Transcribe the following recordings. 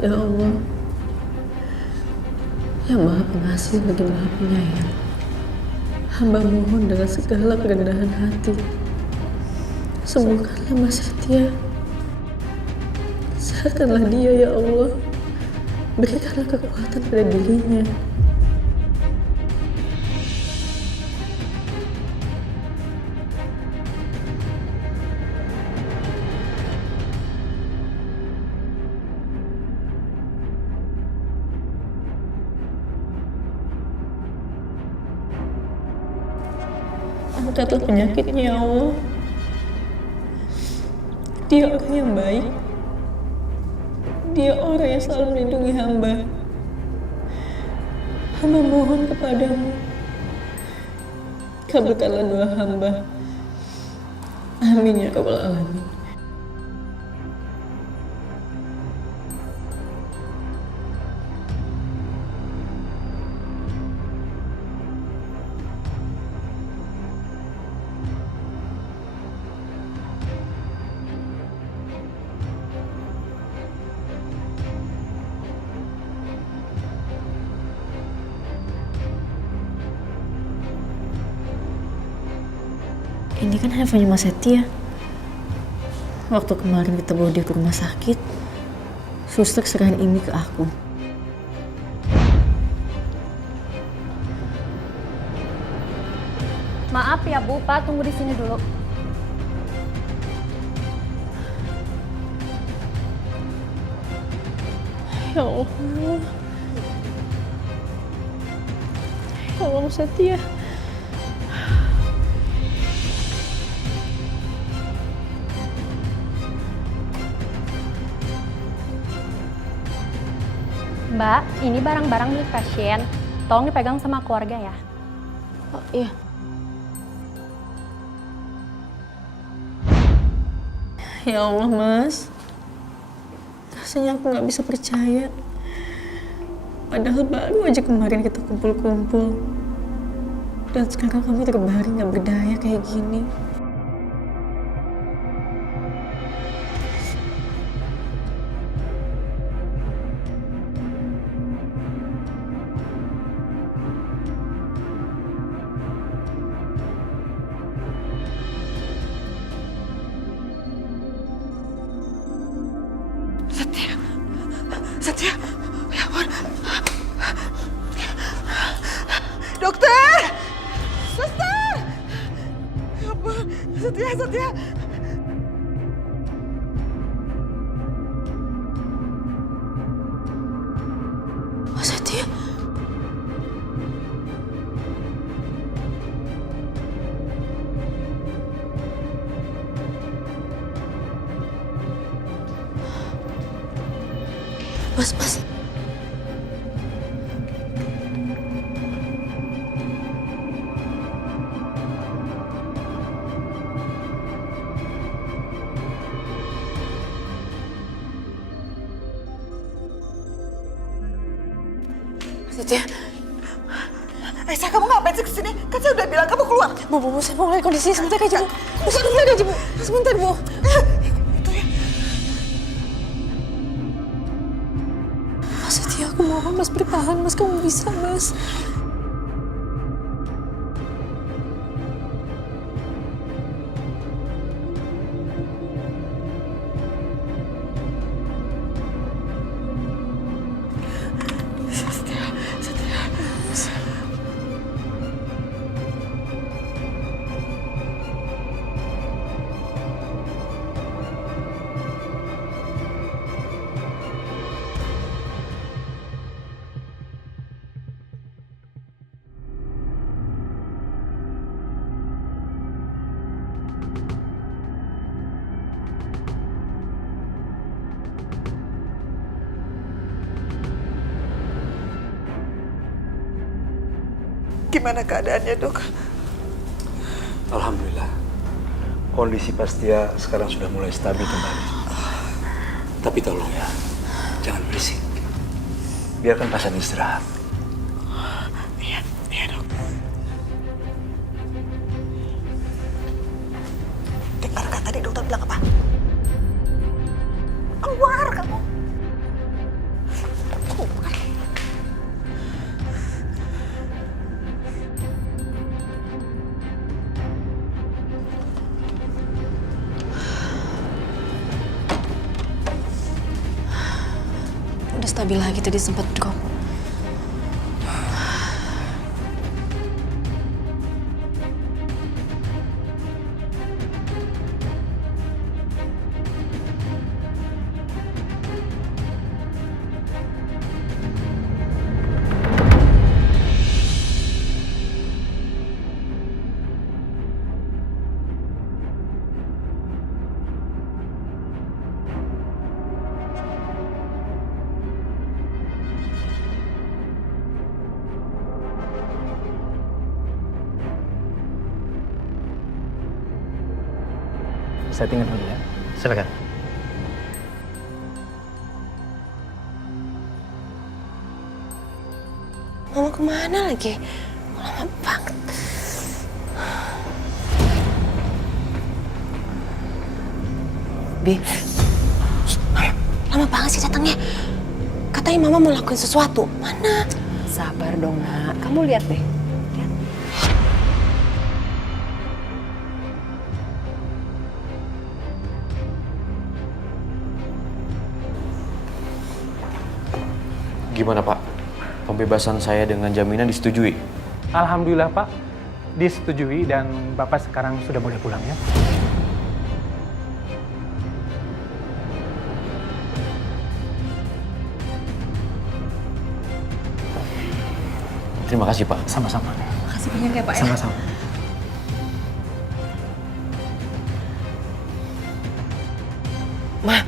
Ya Allah, yang Maha Pengasih lagi Maha Penyayang, hamba mohon dengan segala kerendahan hati, sembuhkanlah Mas Setia. Sehatkanlah dia ya Allah. Berikanlah kekuatan pada dirinya. Angkatlah penyakitnya ya Allah. Dia orang yang baik. Dia orang yang selalu melindungi hamba. Hamba mohon kepadamu, kabulkanlah doa hamba. Amin ya rabbal alamin. Ini kan handphonenya Mas Setia. Waktu kemarin kita bawa dia ke rumah sakit, suster serahin ini ke aku. Maaf ya Bu, Pak tunggu di sini dulu. Ya Allah. Ya Allah Mas Setia. Mbak, ini barang-barang milik pasien. Tolong dipegang sama keluarga ya. Oh iya. Ya Allah Mas, rasanya aku gak bisa percaya. Padahal baru aja kemarin kita kumpul-kumpul. Dan sekarang kamu terbaring gak berdaya kayak gini. Setia, ya ampun. Dokter! Suster! Ya ampun, Setia. Mas Setia. Mas. Setia. Aisyah, kamu ngapain sih kesini? Kan saya udah bilang kamu keluar. Bu, saya mau lihat kondisinya sebentar aja, Bu. Sebentar aja, Bu. Sebentar, Bu. Itu ya. Mas Setia, aku mohon Mas bertahan, Mas. Kamu bisa, Mas. Gimana keadaannya, Dok? Alhamdulillah. Kondisi Pastia sekarang sudah mulai stabil kembali. Tapi tolong ya, jangan berisik. Biarkan pasien istirahat. Iya, Dok. Dengar kata tadi dokter bilang apa? Keluar kamu. stabil lagi, tadi sempat drop. Settingan dulu ya. Silakan. Mama kemana lagi? Lama banget. Bi, lama banget sih datangnya. Katanya Mama mau lakuin sesuatu. Mana? Sabar dong, Nak. Kamu lihat deh. Lihat. Gimana Pak? Pembebasan saya dengan jaminan disetujui? Alhamdulillah Pak, disetujui dan Bapak sekarang sudah boleh pulang ya. Terima kasih Pak. Sama-sama. Makasih banyak ya Pak ya. Sama-sama. Ma,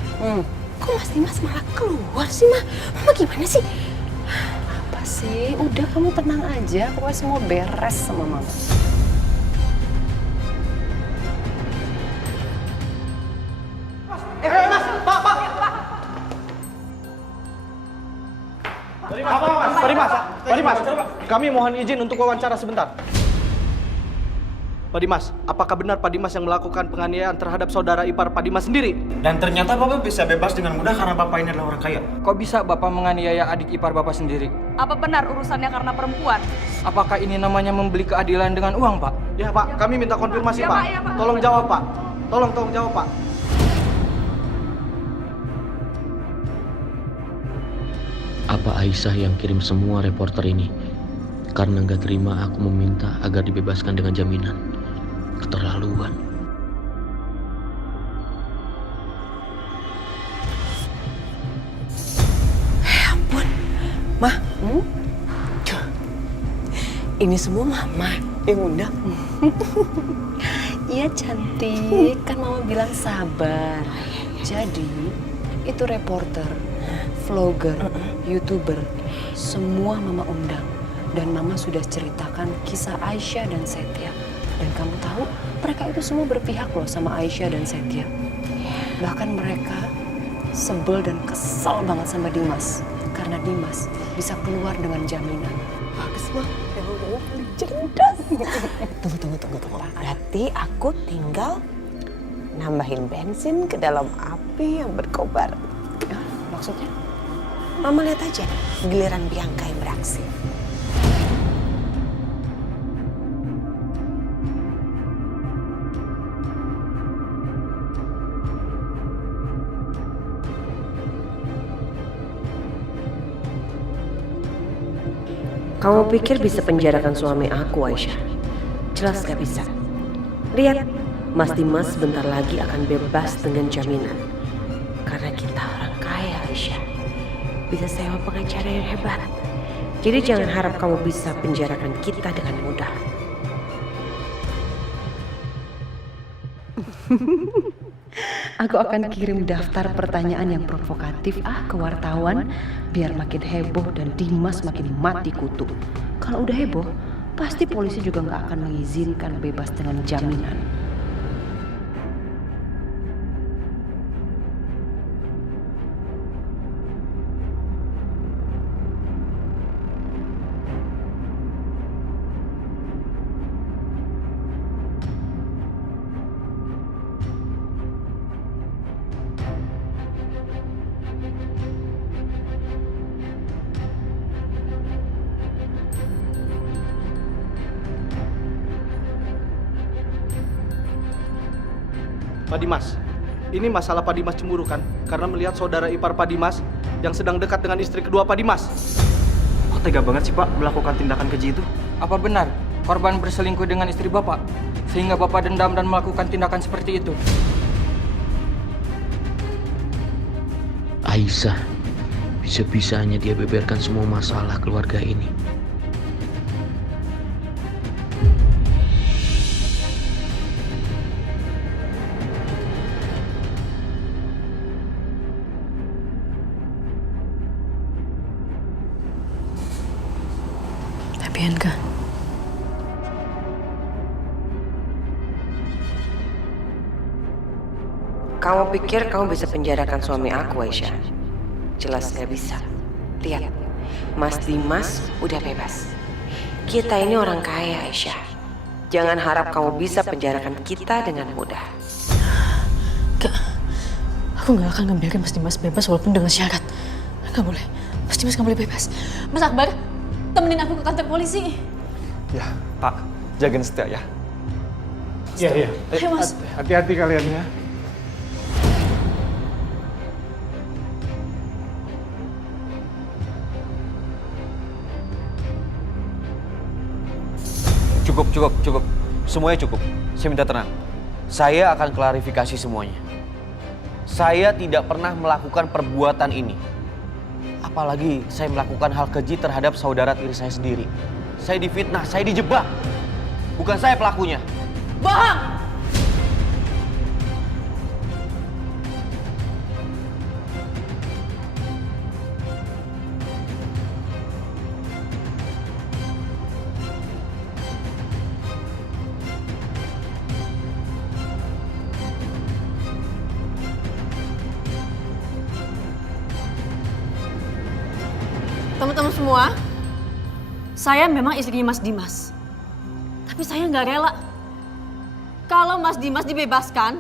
kok Mas Dimas malah keluar sih, Ma? Mama gimana sih? Apa sih? Udah kamu tenang aja. Pokoknya semua beres sama Mama. Pak Dimas, kami mohon izin untuk wawancara sebentar. Pak Dimas, apakah benar Pak Dimas yang melakukan penganiayaan terhadap saudara ipar Pak Dimas sendiri? Dan ternyata Bapak bisa bebas dengan mudah karena Bapak ini adalah orang kaya. Kok bisa Bapak menganiaya adik ipar Bapak sendiri? Apa benar urusannya karena perempuan? Apakah ini namanya membeli keadilan dengan uang, Pak? Ya Pak, kami minta konfirmasi Ya, Pak. Pak, ya, Pak. Tolong jawab Pak. Tolong jawab Pak. Apa Aisyah yang kirim semua reporter ini? Karena nggak terima aku meminta agar dibebaskan dengan jaminan. Keterlaluan. Ampun, Ma. Ini semua Mama yang undang. Iya cantik, kan Mama bilang sabar. Jadi, itu reporter, vlogger, YouTuber, semua Mama undang. Dan Mama sudah ceritakan kisah Aisyah dan Setia. Dan kamu tahu, mereka itu semua berpihak loh sama Aisyah dan Setia. Bahkan mereka sebel dan kesel banget sama Dimas. Karena Dimas bisa keluar dengan jaminan. Bagus, Ma. Cerdas. Tunggu. Berarti aku tinggal nambahin bensin ke dalam api yang berkobar. Maksudnya? Mama lihat aja giliran Bianca yang beraksi. Kamu pikir bisa penjarakan suami aku, Aisyah? Jelas gak bisa. Lihat, Mas Dimas sebentar lagi akan bebas dengan jaminan. Karena kita orang kaya, Aisyah. Bisa sewa pengacara yang hebat. Jadi jangan harap kamu bisa penjarakan kita dengan mudah. Aku akan kirim daftar pertanyaan yang provokatif ke wartawan biar makin heboh dan Dimas makin mati kutu. Kalau udah heboh, pasti polisi juga nggak akan mengizinkan bebas dengan jaminan. Pak Dimas, ini masalah Pak Dimas cemburu kan? Karena melihat saudara ipar Pak Dimas yang sedang dekat dengan istri kedua Pak Dimas. Kok tega banget sih Pak melakukan tindakan keji itu? Apa benar korban berselingkuh dengan istri Bapak? Sehingga Bapak dendam dan melakukan tindakan seperti itu? Aisyah, bisa-bisanya dia beberkan semua masalah keluarga ini. Tapi Anka, kamu pikir kamu bisa penjarakan suami aku, Aisyah? Jelas gak bisa. Lihat, Mas Dimas udah bebas. Kita ini orang kaya, Aisyah. Jangan harap kamu bisa penjarakan kita dengan mudah. Gak, aku gak akan ngebiarin Mas Dimas bebas walaupun dengan syarat. Gak boleh, Mas Dimas gak boleh bebas. Mas Akbar, temenin aku ke kantor polisi. Ya, Pak. Jagain Setia ya. Iya. Ayo, Mas. Hati-hati kalian ya. Cukup. Semuanya cukup. Saya minta tenang. Saya akan klarifikasi semuanya. Saya tidak pernah melakukan perbuatan ini. Apalagi saya melakukan hal keji terhadap saudara tiri saya sendiri. Saya difitnah, saya dijebak. Bukan saya pelakunya. Bohong! Teman-teman semua, saya memang istrinya Mas Dimas. Tapi saya nggak rela kalau Mas Dimas dibebaskan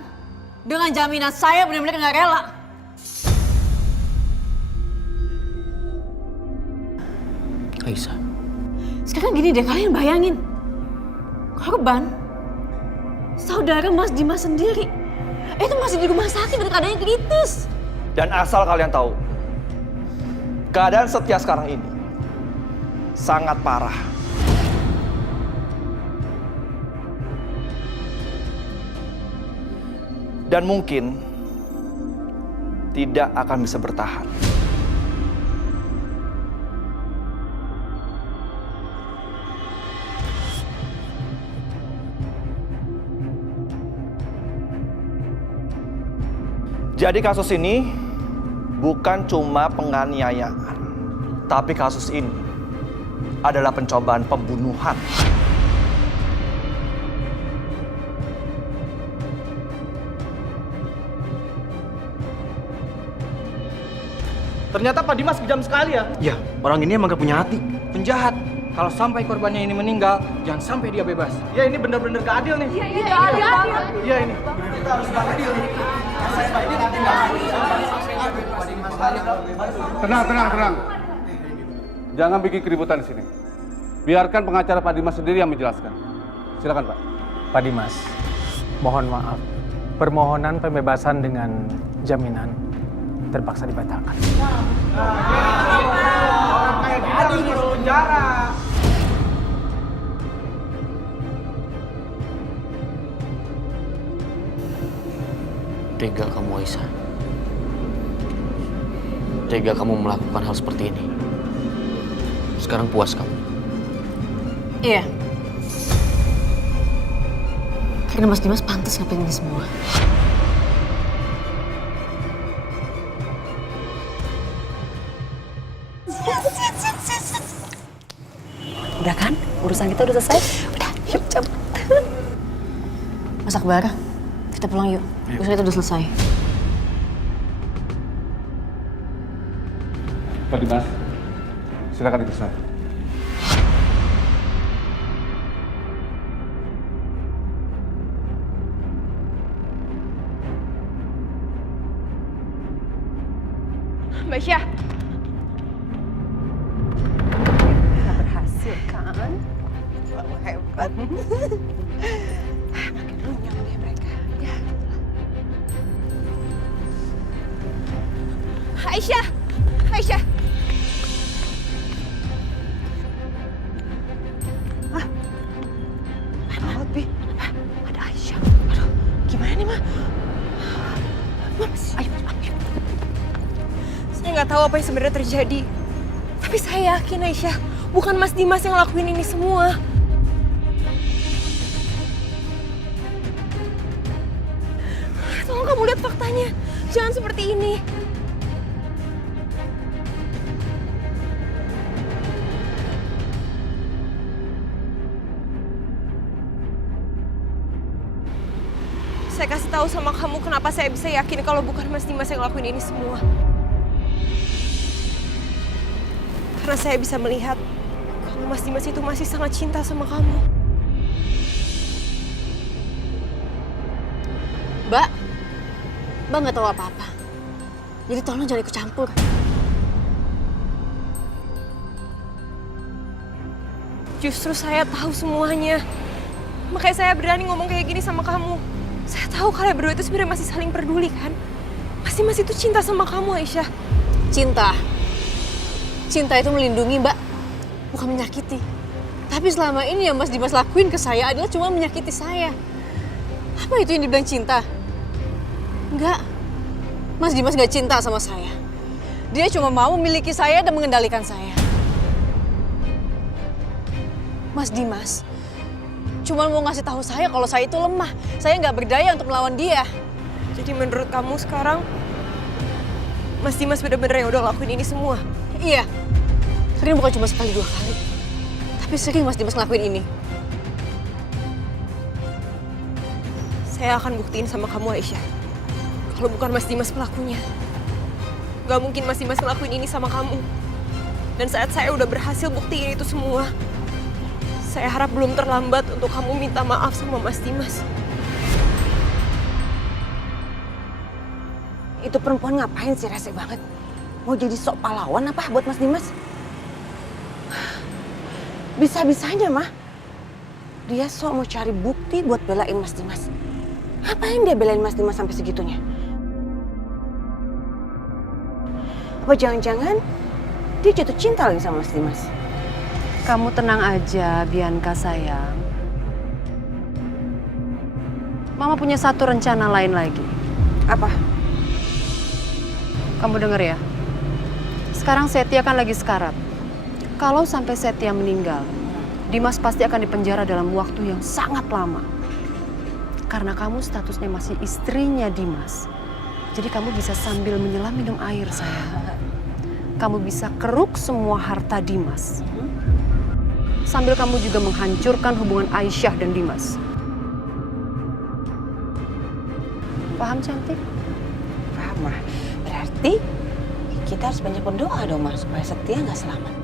dengan jaminan saya benar-benar nggak rela. Aisyah, Sekarang gini deh, kalian bayangin. Korban, saudara Mas Dimas sendiri, itu masih di rumah sakit dan keadaannya kritis. Dan asal kalian tahu, keadaan Setia sekarang ini sangat parah. Dan mungkin tidak akan bisa bertahan. Jadi kasus ini bukan cuma penganiayaan, tapi kasus ini adalah pencobaan pembunuhan. Ternyata Pak Dimas kejam sekali ya. Ya, orang ini emang gak punya hati. Penjahat. Kalau sampai korbannya ini meninggal, jangan sampai dia bebas. Ya ini benar-benar gak adil nih. Iya, gak adil banget. Iya ini. Tenang. Jangan bikin keributan di sini. Biarkan pengacara Pak Dimas sendiri yang menjelaskan. Silakan, Pak. Pak Dimas, mohon maaf. Permohonan pembebasan dengan jaminan terpaksa dibatalkan. Orang kayak dia harus masuk penjara. tega kamu Aisyah. Tega kamu melakukan hal seperti ini. Sekarang puas kamu? Iya. Karena Mas Dimas pantas ngapain ini semua. Udah kan? Urusan kita udah selesai? Udah, yuk cabut. Mas Akbar, kita pulang yuk. Urusan kita udah selesai. Pak Dimas, silakan ikut saya. Mbak Syah. Berhasil kan? Wah, hebat. Makin runyam deh mereka. Ya. Aisyah. tahu apa yang sebenarnya terjadi. Tapi saya yakin Aisyah, bukan Mas Dimas yang ngelakuin ini semua. Tolong kamu lihat faktanya. Jangan seperti ini. Saya kasih tahu sama kamu kenapa saya bisa yakin kalau bukan Mas Dimas yang ngelakuin ini semua. Karena saya bisa melihat kalau Mas Dimas itu masih sangat cinta sama kamu. Mbak nggak tahu apa-apa. Jadi tolong jangan ikut campur. Justru saya tahu semuanya. Makanya saya berani ngomong kayak gini sama kamu. Saya tahu kalian berdua itu sebenarnya masih saling peduli kan? Mas itu cinta sama kamu, Aisyah. Cinta itu melindungi, Mbak. Bukan menyakiti. Tapi selama ini yang Mas Dimas lakuin ke saya adalah cuma menyakiti saya. Apa itu yang dibilang cinta? Enggak. Mas Dimas gak cinta sama saya. Dia cuma mau memiliki saya dan mengendalikan saya. Mas Dimas cuma mau ngasih tahu saya kalau saya itu lemah. Saya nggak berdaya untuk melawan dia. Jadi menurut kamu sekarang, Mas Dimas benar-benar yang udah ngelakuin ini semua? Iya. Sering bukan cuma sekali 2 kali. Tapi sering Mas Dimas ngelakuin ini. Saya akan buktiin sama kamu, Aisyah. Kalau bukan Mas Dimas pelakunya. Gak mungkin Mas Dimas ngelakuin ini sama kamu. Dan saat saya udah berhasil buktiin itu semua, saya harap belum terlambat untuk kamu minta maaf sama Mas Dimas. Itu perempuan ngapain sih rese banget? Mau jadi sok pahlawan apa buat Mas Dimas? Bisa-bisanya mah. Dia sok mau cari bukti buat belain Mas Dimas. Ngapain dia belain Mas Dimas sampai segitunya? Apa jangan-jangan dia jatuh cinta lagi sama Mas Dimas? Kamu tenang aja, Bianca sayang. Mama punya satu rencana lain lagi. Apa? Kamu denger ya. Sekarang Setia kan lagi sekarat. Kalau sampai Setia meninggal, Dimas pasti akan dipenjara dalam waktu yang sangat lama. Karena kamu statusnya masih istrinya Dimas. Jadi kamu bisa sambil menyelam minum air, sayang. Kamu bisa keruk semua harta Dimas. Sambil kamu juga menghancurkan hubungan Aisyah dan Dimas. Paham, cantik? Paham, Mah. Berarti kita harus banyak berdoa dong, Mah, supaya Setia nggak selamat.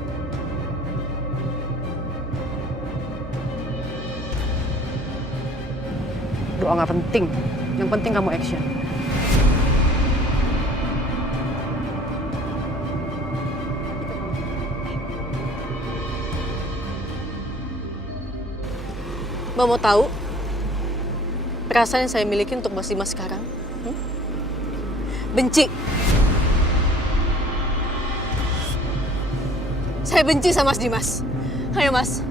Doa nggak penting. Yang penting kamu action. Mbak mau tahu perasaan yang saya miliki untuk Mas Dimas sekarang? Benci. Saya benci sama Mas Dimas. Ayo, Mas.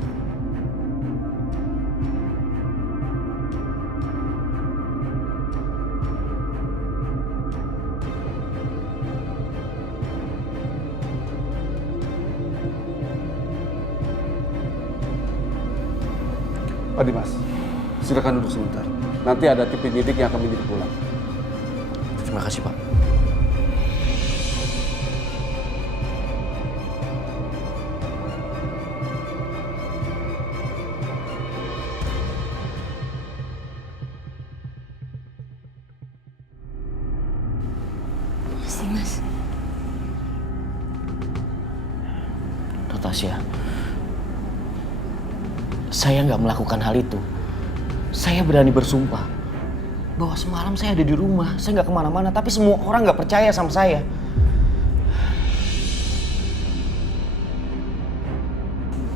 Pak Dimas, silakan duduk sebentar. Nanti ada tim penyidik yang akan menyidik pulang. Terima kasih, Pak. Mas Dimas. Tasya, saya nggak melakukan hal itu. Saya berani bersumpah bahwa semalam saya ada di rumah, saya nggak kemana-mana, tapi semua orang nggak percaya sama saya.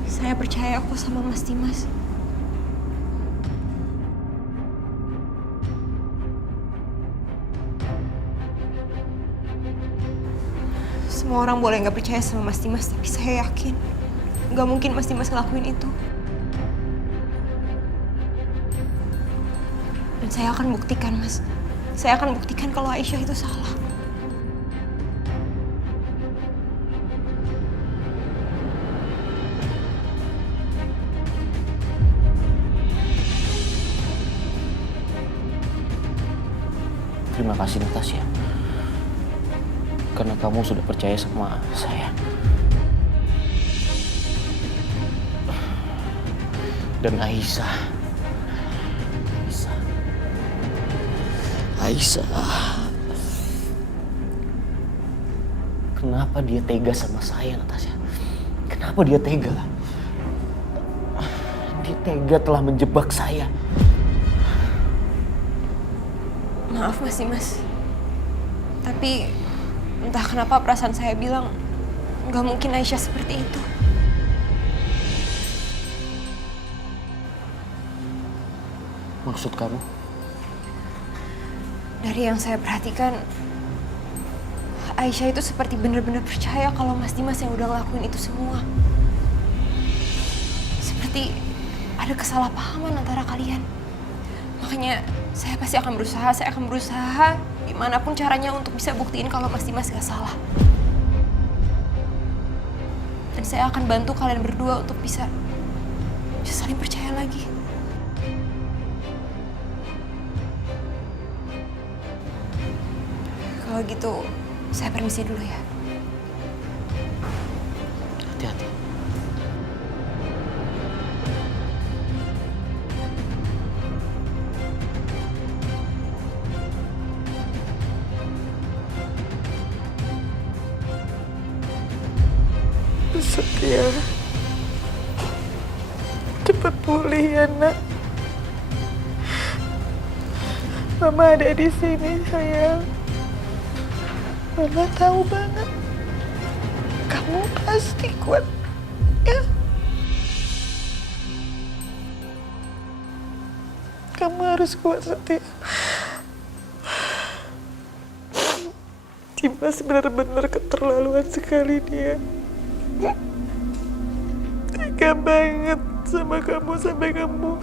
Saya percaya kok sama Mas Dimas. Semua orang boleh nggak percaya sama Mas Dimas, tapi saya yakin nggak mungkin Mas Dimas ngelakuin itu. Dan saya akan buktikan, Mas. Saya akan buktikan kalau Aisyah itu salah. Terima kasih Natasha. Karena kamu sudah percaya sama saya. Dan Aisyah. Kenapa dia tega sama saya, Natasha? Kenapa dia tega? Dia tega telah menjebak saya. Maaf Mas Dimas. Tapi entah kenapa perasaan saya bilang nggak mungkin Aisyah seperti itu. Maksud kamu? Dari yang saya perhatikan, Aisyah itu seperti benar-benar percaya kalau Mas Dimas yang udah ngelakuin itu semua. Seperti ada kesalahpahaman antara kalian. Makanya saya pasti akan berusaha dimanapun caranya untuk bisa buktiin kalau Mas Dimas gak salah. Dan saya akan bantu kalian berdua untuk bisa saling percaya lagi. Kalau gitu, saya permisi dulu ya. Hati-hati. Setia, cepat pulih ya nak. Mama ada di sini sayang. Mama tahu banget kamu pasti kuat ya. Kamu harus kuat Setia. Dimas benar-benar keterlaluan sekali dia. Tega banget sama kamu sampai kamu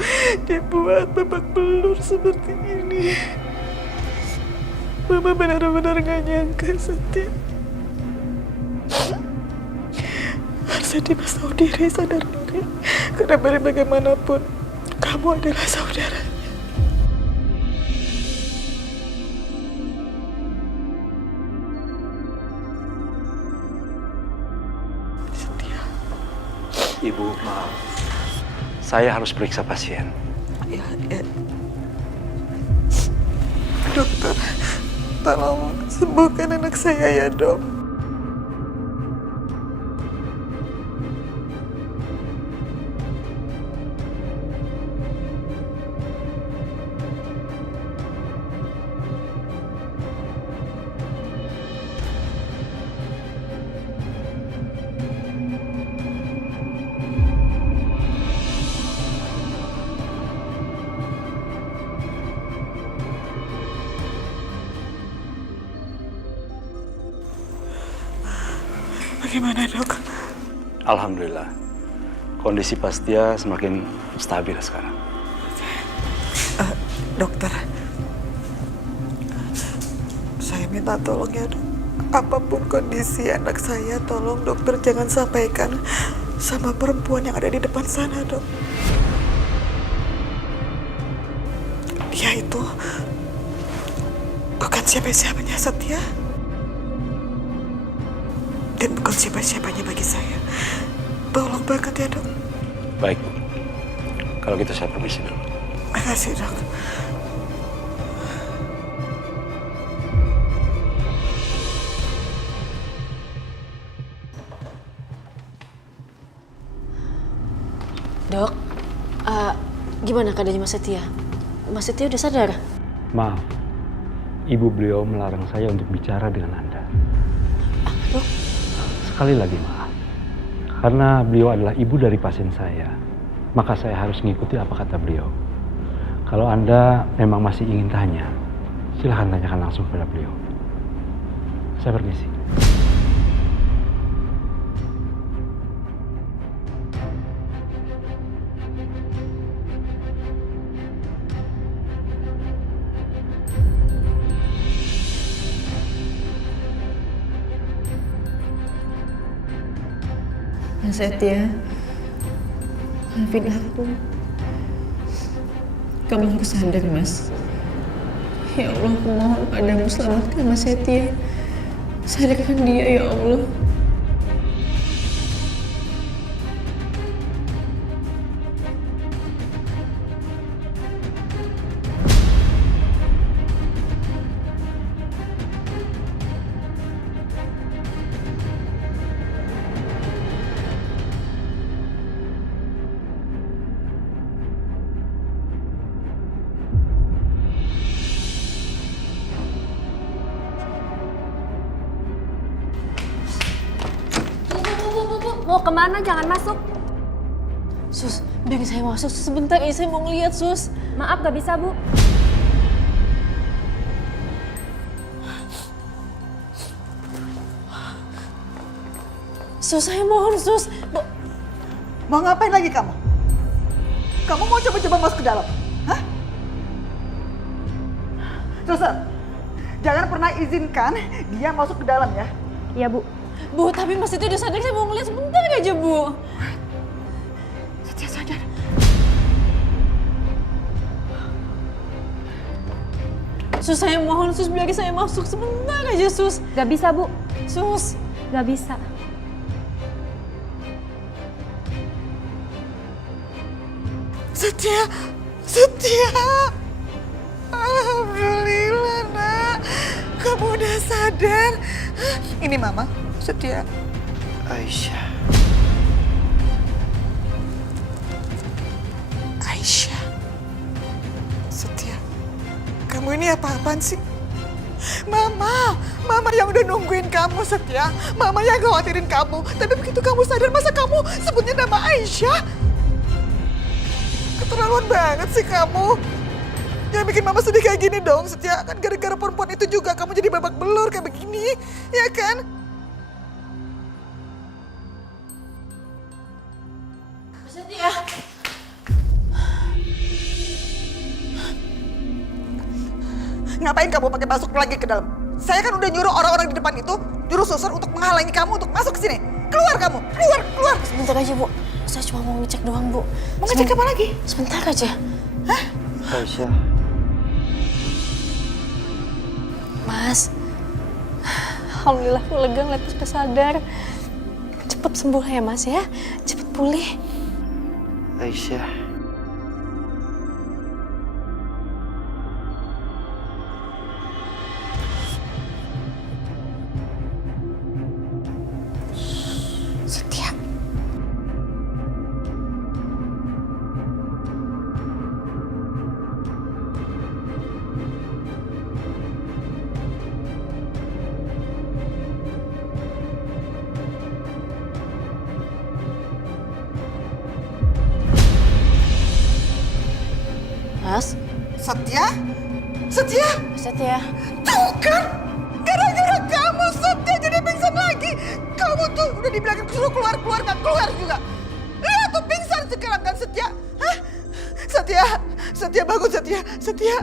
dibuat babak belur seperti ini. Mama benar-benar gak nyangka, Setia. Harusnya Dimas tahu diri, sadar diri. Karena bagaimanapun, kamu adalah saudaranya. Ibu, maaf. Saya harus periksa pasien. Ya. Dokter, tolong sembuhkan anak saya ya, Dok. Bagaimana, Dok? Alhamdulillah. Kondisi Pastia semakin stabil sekarang. Dokter, saya minta tolong ya, Dok. Apapun kondisi anak saya, tolong dokter jangan sampaikan sama perempuan yang ada di depan sana, Dok. Dia itu bukan siapa-siapanya Setia. Dan bukan siapa-siapanya bagi saya. Tolong banget ya, Dok. Baik, Bu. Kalau gitu saya permisi dulu. Makasih, Dok. Dok, gimana keadaannya Mas Setia? Mas Setia udah sadar? Maaf, ibu beliau melarang saya untuk bicara dengan Anda. Dok? Sekali lagi maaf, karena beliau adalah ibu dari pasien saya, maka saya harus mengikuti apa kata beliau. Kalau Anda memang masih ingin tanya, silahkan tanyakan langsung kepada beliau. Saya permisi. Mas Setia, maafin aku. Kamu harus sadar, Mas. Ya Allah, aku mohon padamu selamatkan Mas Setia. Sadarkan dia ya Allah. Mau kemana? Jangan masuk. Sus, biar saya masuk sebentar ya, saya mau ngeliat Sus. Maaf, gak bisa, Bu. Sus, saya mohon Sus. Mau ngapain lagi kamu? Kamu mau coba-coba masuk ke dalam? Hah? Suster, jangan pernah izinkan dia masuk ke dalam ya. Iya, Bu. Bu, tapi Mas itu udah sadar, saya mau ngeliat sebentar aja, Bu. Setia sadar. Sus, saya mohon Sus, biar saya masuk sebentar aja, Sus. Gak bisa, Bu. Sus. Gak bisa. Setia, Setia. Alhamdulillah, Nak. Kamu udah sadar. Ini Mama, Setia. Aisyah. Aisyah. Setia. Kamu ini apa-apaan sih? Mama yang udah nungguin kamu, Setia. Mama yang khawatirin kamu. Tapi begitu kamu sadar, masa kamu sebutnya nama Aisyah? Keterlaluan banget sih kamu. Yang bikin Mama sedih kayak gini dong, Setia. Kan gara-gara perempuan itu juga kamu jadi babak belur kayak begini, ya kan? Setia. Ngapain kamu pakai masuk lagi ke dalam? Saya kan udah nyuruh orang-orang di depan itu, nyuruh suster untuk menghalangi kamu untuk masuk ke sini. Keluar kamu, keluar. Sebentar aja, Bu. Saya cuma mau ngecek doang, Bu. Mau ngecek apa lagi? Sebentar aja. Hah? Aisyah. Mas, alhamdulillah aku lega ngeliat Mas udah sadar. Cepet sembuh ya Mas ya, cepet pulih. Aisyah. Setia. Mas? Setia? Setia? Setia. Tuh kan? Gara-gara kamu Setia jadi pingsan lagi. Kamu tuh udah dibilangin suruh keluar, gak keluar juga. Lihat tuh pingsan sekarang kan Setia. Hah? Setia bangun Setia.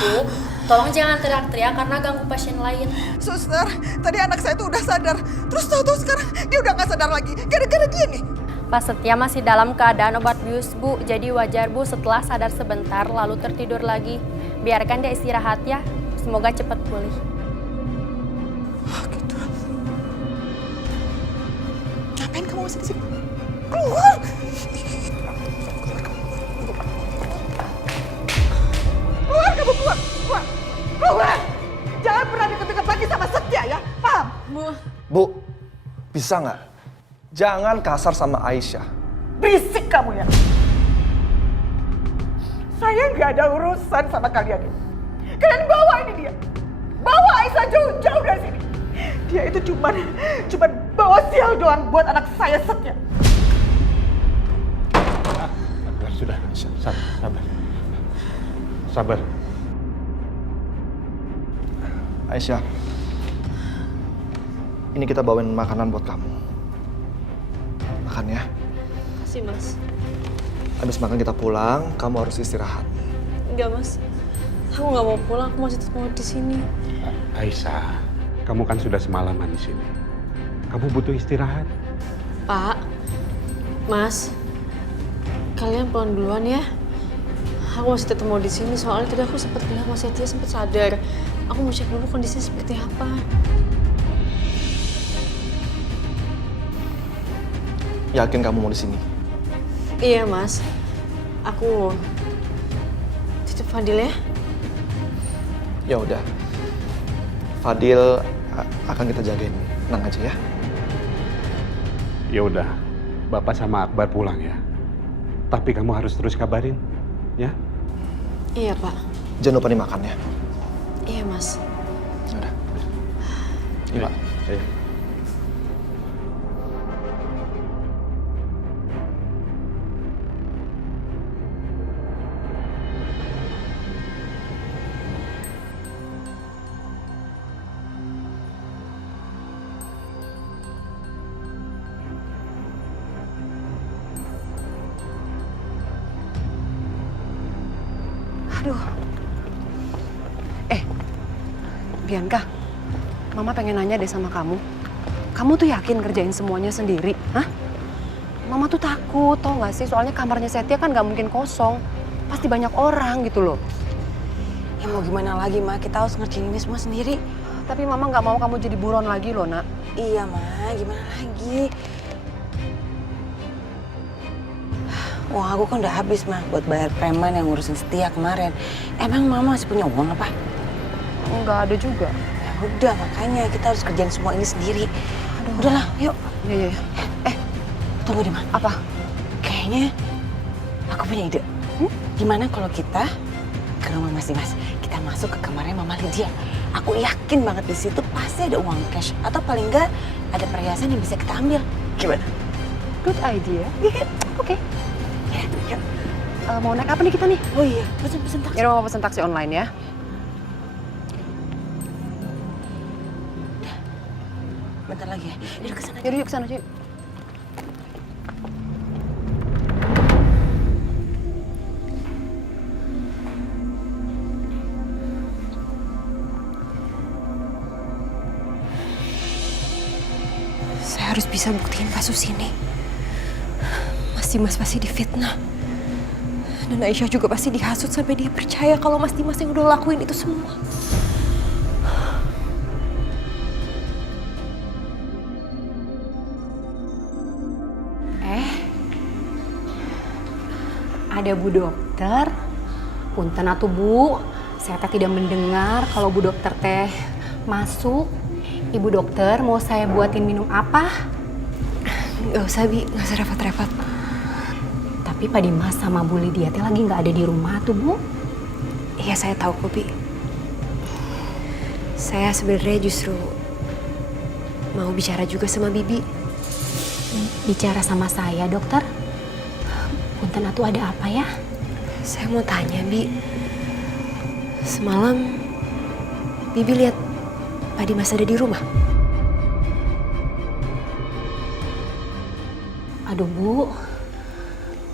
Bu, tolong jangan teriak-teriak karena ganggu pasien lain. Suster, tadi anak saya tuh udah sadar. Terus tahu-tahu sekarang dia udah gak sadar lagi. Gara-gara dia nih. Pak Setia masih dalam keadaan obat bius, Bu. Jadi wajar, Bu, setelah sadar sebentar lalu tertidur lagi. Biarkan dia istirahat ya. Semoga cepat pulih. Oh, gitu. Ngapain kamu masih di sini? Keluar! Keluar! Jangan pernah deket-deket lagi sama Setia ya, paham? Bu, bisa nggak? Jangan kasar sama Aisyah. Berisik kamu ya! Saya nggak ada urusan sama kalian ini. Kalian bawa ini dia. Bawa Aisyah jauh-jauh dari sini. Dia itu cuman bawa sial doang buat anak saya Setia. Sudah, sabar. Aisyah, ini kita bawain makanan buat kamu. Makan ya. Makasih, Mas. Habis makan kita pulang, kamu harus istirahat. Enggak, Mas. Aku nggak mau pulang, aku masih tetap mau di sini. Aisyah, kamu kan sudah semalaman di sini. Kamu butuh istirahat. Pak, Mas, kalian pulang duluan ya. Aku masih tetap mau di sini soalnya tadi aku sempat bilang Mas Setia sempat sadar. Aku mau cek dulu kondisinya seperti apa. Yakin kamu mau di sini? Iya Mas, aku titip Fadil ya. Ya udah. Fadil akan kita jagain. Tenang aja ya. Ya udah, Bapak sama Akbar pulang ya. Tapi kamu harus terus kabarin, ya? Iya Pak. Jangan lupa dimakan ya. Iya Mas. Udah. Iya Pak. Ayo. Aduh. Bianca, Mama pengen nanya deh sama kamu. Kamu tuh yakin kerjain semuanya sendiri? Hah? Mama tuh takut, tau gak sih? Soalnya kamarnya Setia kan gak mungkin kosong. Pasti banyak orang gitu loh. Ya mau gimana lagi, Ma? Kita harus ngerjain ini semua sendiri. Tapi Mama gak mau kamu jadi buron lagi loh, Nak. Iya, Ma. Gimana lagi? Uang aku kan udah habis, Ma, buat bayar preman yang ngurusin Setia kemarin. Emang Mama masih punya uang apa? Enggak ada juga. Ya udah, makanya kita harus kerjain semua ini sendiri. Aduh. Udahlah, yuk. Iya. Tunggu deh, Ma. Apa? Kayaknya aku punya ide. Gimana kalau kita ke rumah Mas Dimas? Kita masuk ke kamarnya Mama Lydia. Aku yakin banget di situ pasti ada uang cash. Atau paling enggak ada perhiasan yang bisa kita ambil. Gimana? Good idea. Oke. Ya, yuk. Mau naik apa nih kita nih? Oh iya, pesen taksi. Ya udah, mau pesen taksi online ya. Bentar lagi ya. Yaudah kesana. Yuk kesana aja. Saya harus bisa buktiin kasus ini. Mas Dimas pasti difitnah. Dan Aisyah juga pasti dihasut sampai dia percaya kalau Mas Dimas yang udah lakuin itu semua. Ada Bu Dokter. Punten atuh Bu, saya teh tidak mendengar kalau Bu Dokter teh masuk. Ibu Dokter mau saya buatin minum apa? Gak usah Bi, gak usah repot-repot. Tapi Pak Dimas sama Bu Lydia teh lagi gak ada di rumah tuh Bu. Iya saya tahu kok Bi. Saya sebenarnya justru mau bicara juga sama Bibi. Bicara sama saya Dokter? Punten atuh ada apa ya? Saya mau tanya, Bi. Semalam Bibi lihat Pak Dimas ada di rumah. Aduh Bu,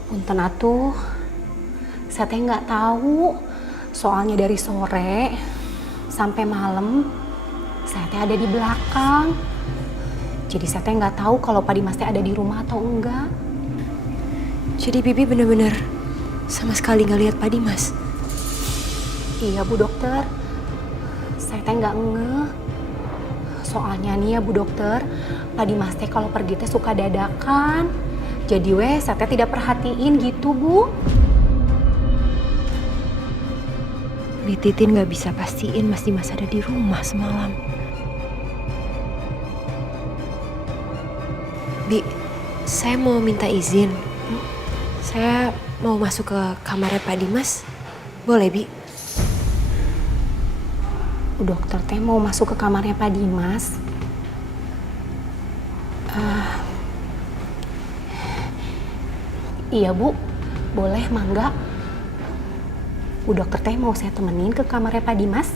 punten atuh. Saya teh nggak tahu. Soalnya dari sore sampai malam saya teh ada di belakang. Jadi saya teh nggak tahu kalau Pak Dimas teh ada di rumah atau enggak. Jadi Bibi bener-bener sama sekali nggak lihat Pak Dimas? Iya Bu Dokter, saya teh nggak ngeh. Soalnya nih ya Bu Dokter, Pak Dimas teh kalau pergi teh suka dadakan. Jadi saya teh tidak perhatiin gitu Bu. Bi Titin nggak bisa pastiin Mas Dimas ada di rumah semalam. Bi, saya mau minta izin. Saya mau masuk ke kamarnya Pak Dimas. Boleh, Bi? Bu Dokter teh mau masuk ke kamarnya Pak Dimas. Iya Bu, boleh mangga. Bu Dokter teh mau saya temenin ke kamarnya Pak Dimas.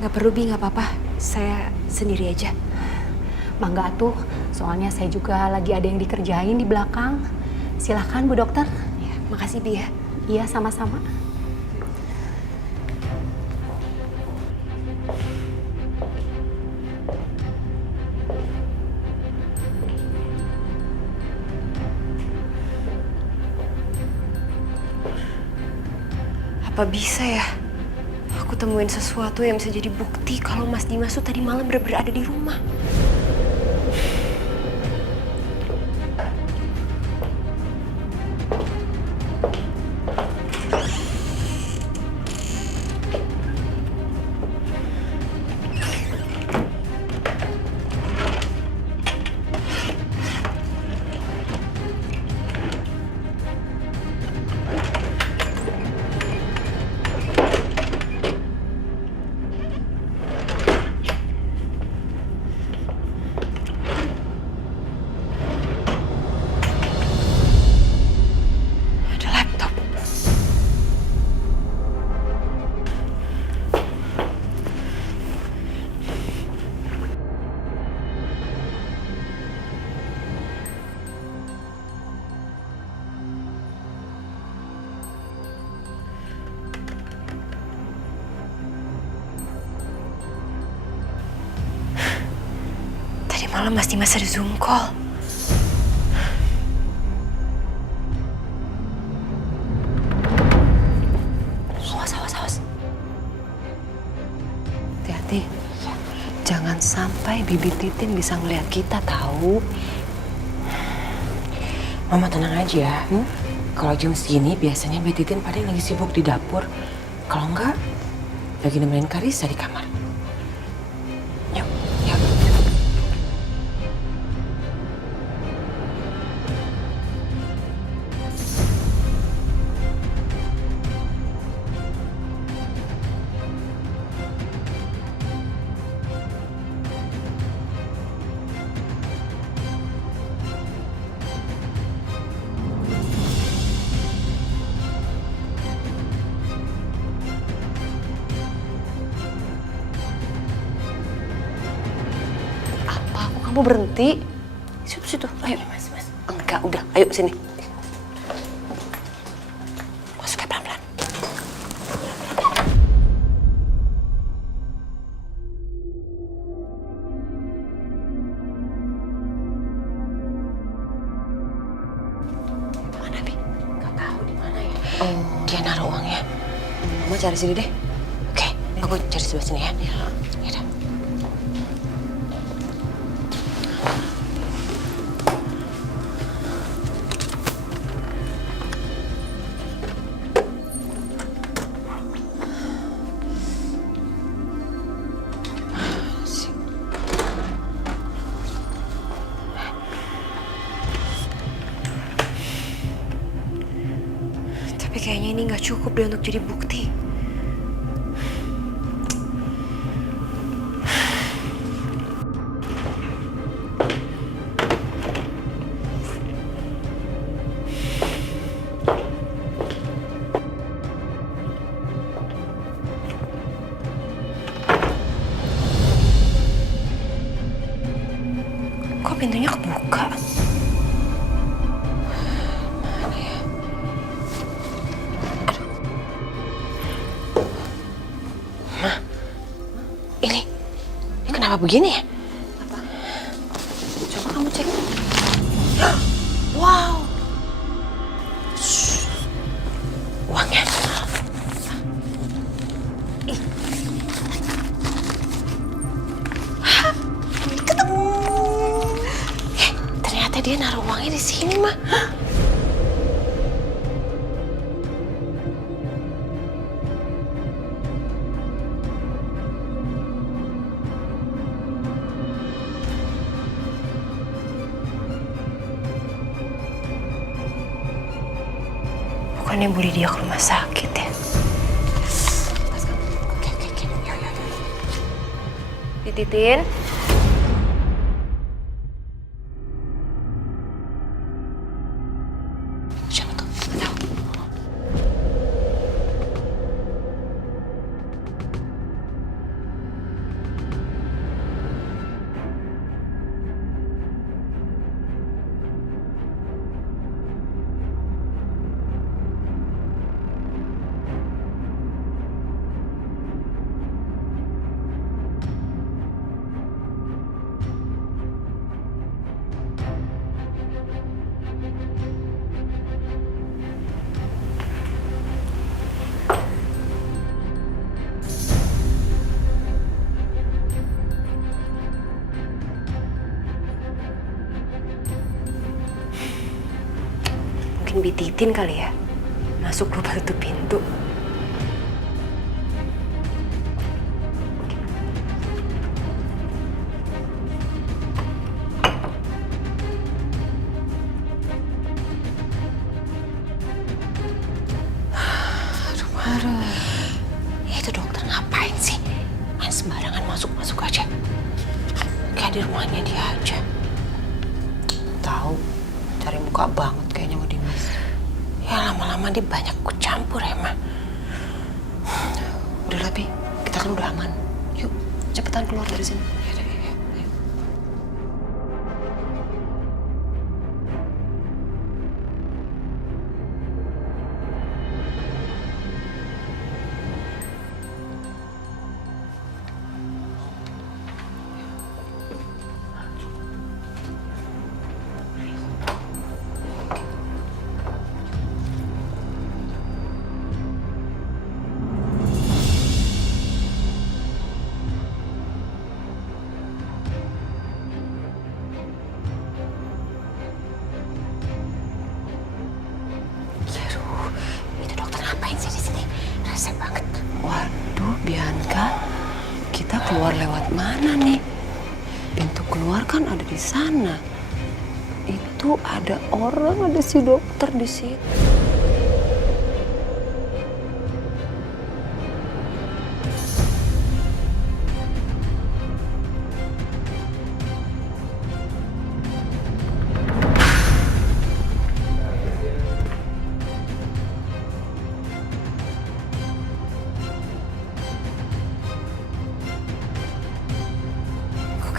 Nggak perlu Bi, nggak apa-apa. Saya sendiri aja. Mangga tuh, soalnya saya juga lagi ada yang dikerjain di belakang. Silahkan Bu Dokter. Ya, makasih Bi ya. Iya, sama-sama. Apa bisa ya? Aku temuin sesuatu yang bisa jadi bukti kalau Mas Dimas tuh tadi malam bener-bener ada di rumah. Malam Mas Dimas ada Zoom call. Awas. Hati-hati. Jangan sampai Bibi Titin bisa ngeliat kita tahu. Mama tenang aja. Kalau jam segini biasanya Bibi Titin paling lagi sibuk di dapur. Kalau enggak, lagi nemenin Karissa di kamar. Yuk. Kamu berhenti. Situ. Ayo. Mas. Enggak, udah. Ayo sini. Masuk ya pelan-pelan. Mana, Bi? Gak tahu di mana ya. Dia naruh uangnya. Mama cari sini deh. Oke, aku cari sebelah sini ya. Iya. Tapi kayaknya ini nggak cukup deh untuk jadi bukti. Kok pintunya kebuka? Kenapa begini ya? Apa? Coba kamu cek. Wow. Shh. Uangnya. Ketemu. Ternyata dia naruh uangnya di sini, mah. Bukannya Bu Lydia ke rumah sakit ya? Oke. Yuk. Dititin. Siapa tuh? Nggak tahu. Mungkin Bi Titin kali ya, masuk lupa tutup pintu. Aduh, itu dokter ngapain sih? Main sembarangan masuk-masuk aja. Kayak di rumahnya dia aja. Tahu, cari muka banget kayaknya sama Dimas. Ya lama-lama dia banyak ikut campur ya, Ma. Udah lah, Pi. Kita kan udah aman. Yuk, cepetan keluar dari sini. Waduh, Bianca, kita keluar lewat mana nih? Pintu keluar kan ada di sana. Itu ada orang, ada si dokter di situ.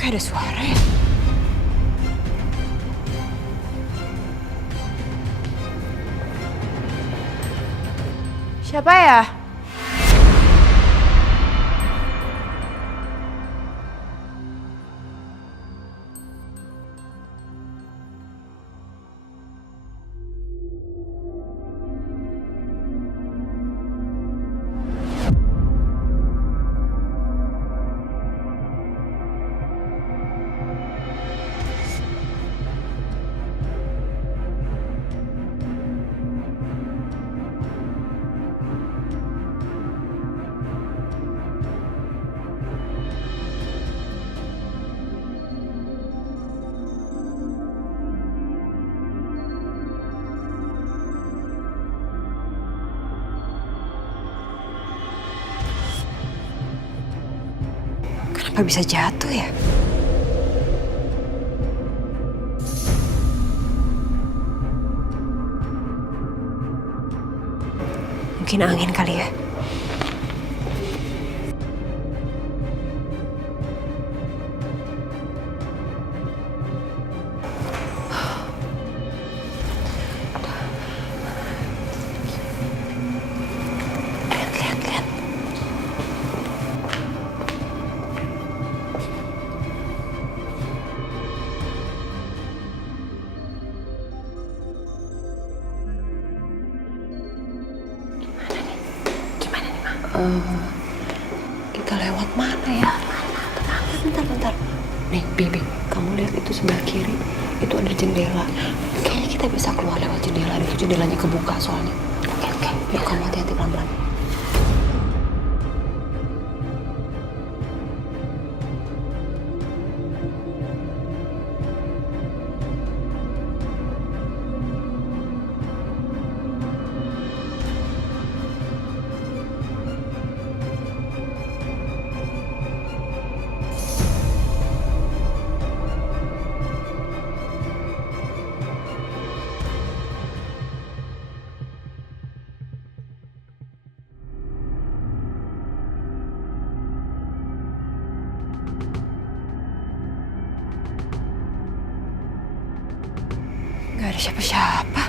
Ada suara ya? Siapa ya? Kenapa bisa jatuh ya? Mungkin angin kali ya? Lihat. Kita lewat mana ya? Bentar. Nih, Bibi, kamu lihat itu sebelah kiri. Itu ada jendela. Kayaknya kita bisa keluar lewat jendela. Itu jendelanya kebuka soalnya. Oke. Yuk, kamu hati-hati pelan-pelan. Gak ada siapa-siapa.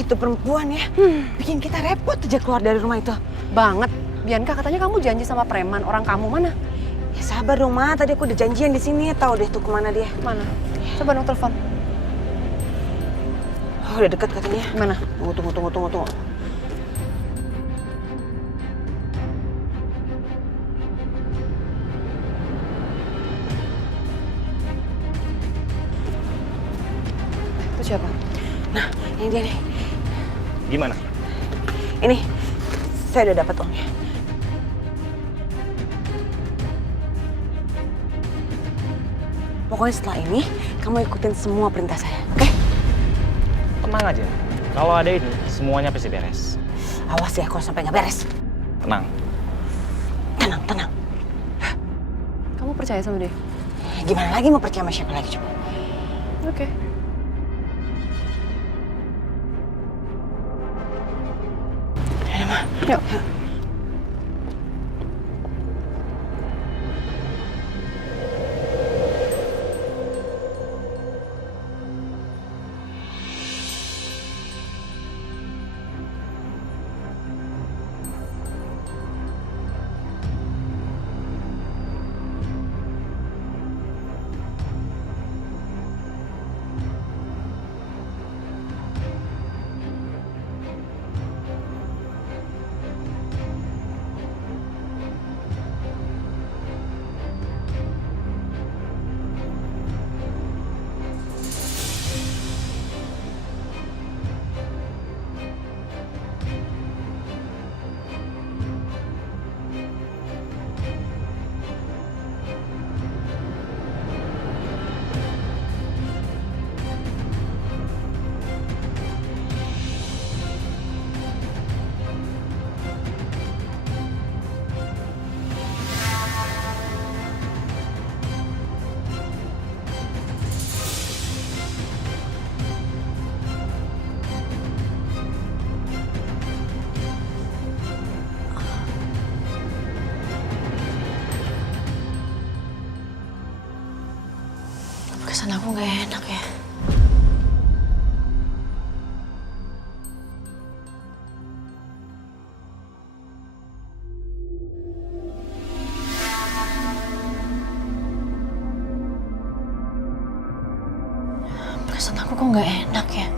Itu perempuan ya, bikin kita repot aja keluar dari rumah itu. Banget. Bianca, katanya kamu janji sama preman. Orang kamu mana? Ya sabar dong, Ma. Tadi aku udah janjian di sini. Tahu deh tuh kemana dia. Mana? Coba dong telepon. Oh, udah dekat katanya. Mana? Tunggu. Itu siapa? Nah, ini dia nih. Gimana? Ini, saya udah dapat uangnya. Pokoknya setelah ini, kamu ikutin semua perintah saya, oke? Tenang aja. Kalau ada ini, semuanya pasti beres. Awas ya kalau sampai nggak beres. Tenang. Tenang. Kamu percaya sama dia? Gimana lagi mau percaya sama siapa lagi coba? Oke. Ayo, Ma. Yuk. Kesan aku nggak enak ya. Kesan aku kok nggak enak ya.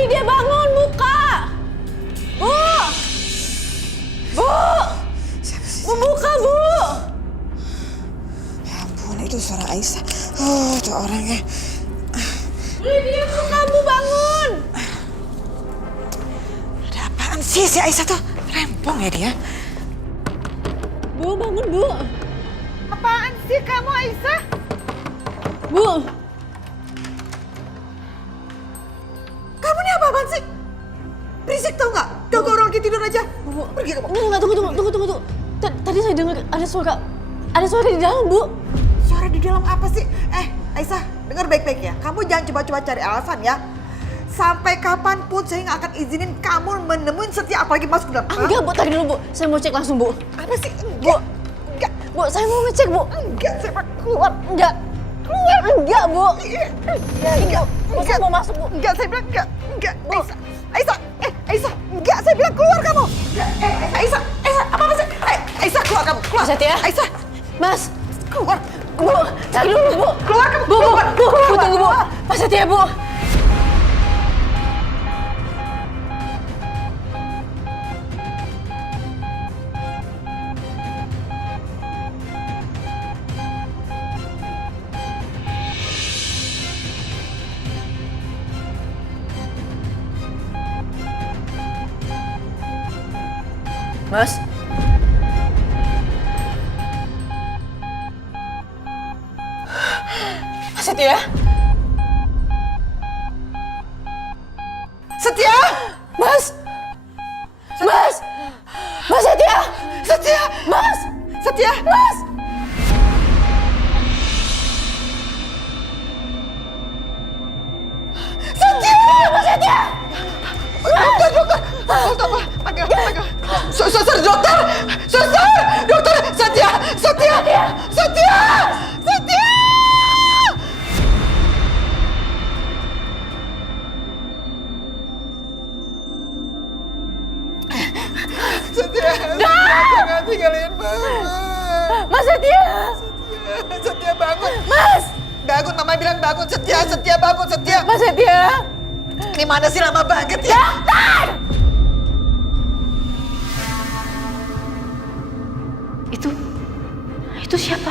Lydia bangun, buka! Bu! Bu! Bu, buka, Bu! Ya ampun, itu suara Aisyah. Oh, itu orangnya. Lydia, buka, Bu, bangun! Ada apaan sih si Aisyah tuh? Rempong ya dia. Bu, bangun, Bu! Apaan sih kamu Aisyah? Bu! Kamu ini apa-apaan sih? Berisik tau nggak? Ganggu orang lagi tidur aja. Bu, pergi kamu. Enggak, tunggu. Tadi saya dengar ada suara di dalam, Bu. Suara di dalam apa sih? Aisyah, dengar baik-baik ya. Kamu jangan coba-coba cari alasan ya. Sampai kapanpun saya nggak akan izinin kamu menemuin Setia, apalagi masuk ke dalam. Enggak, Bu, tadi dulu, Bu. Saya mau cek langsung, Bu. Apa sih? Enggak. Enggak. Bu, saya mau ngecek, Bu. Enggak, saya mau keluar. Enggak, Bu. Enggak. Bu, saya mau masuk, Bu. Enggak, saya bilang enggak. Enggak, Aisyah. Aisyah, enggak, saya bilang keluar kamu. Aisyah, apa sih? Aisyah, keluar kamu, keluar. Setia. Aisyah. Mas. Keluar. Bu, cari dulu, Bu. Keluar kamu. Bu, tunggu, Bu. Pak Setia, Bu. Mas. Setia. Setia. Mas. Setia. Setia. Mas. Setia. Mas. Setia. Setia. Dokter. Panggil. Suster, dokter. Setia. Setia, jangan tinggalin Mama. Mas Setia. Setia bangun. Mas. Bangun, Mama bilang bangun. Setia bangun, Setia. Mas Setia. Ini mana sih lama banget ya? Dokter! Itu siapa?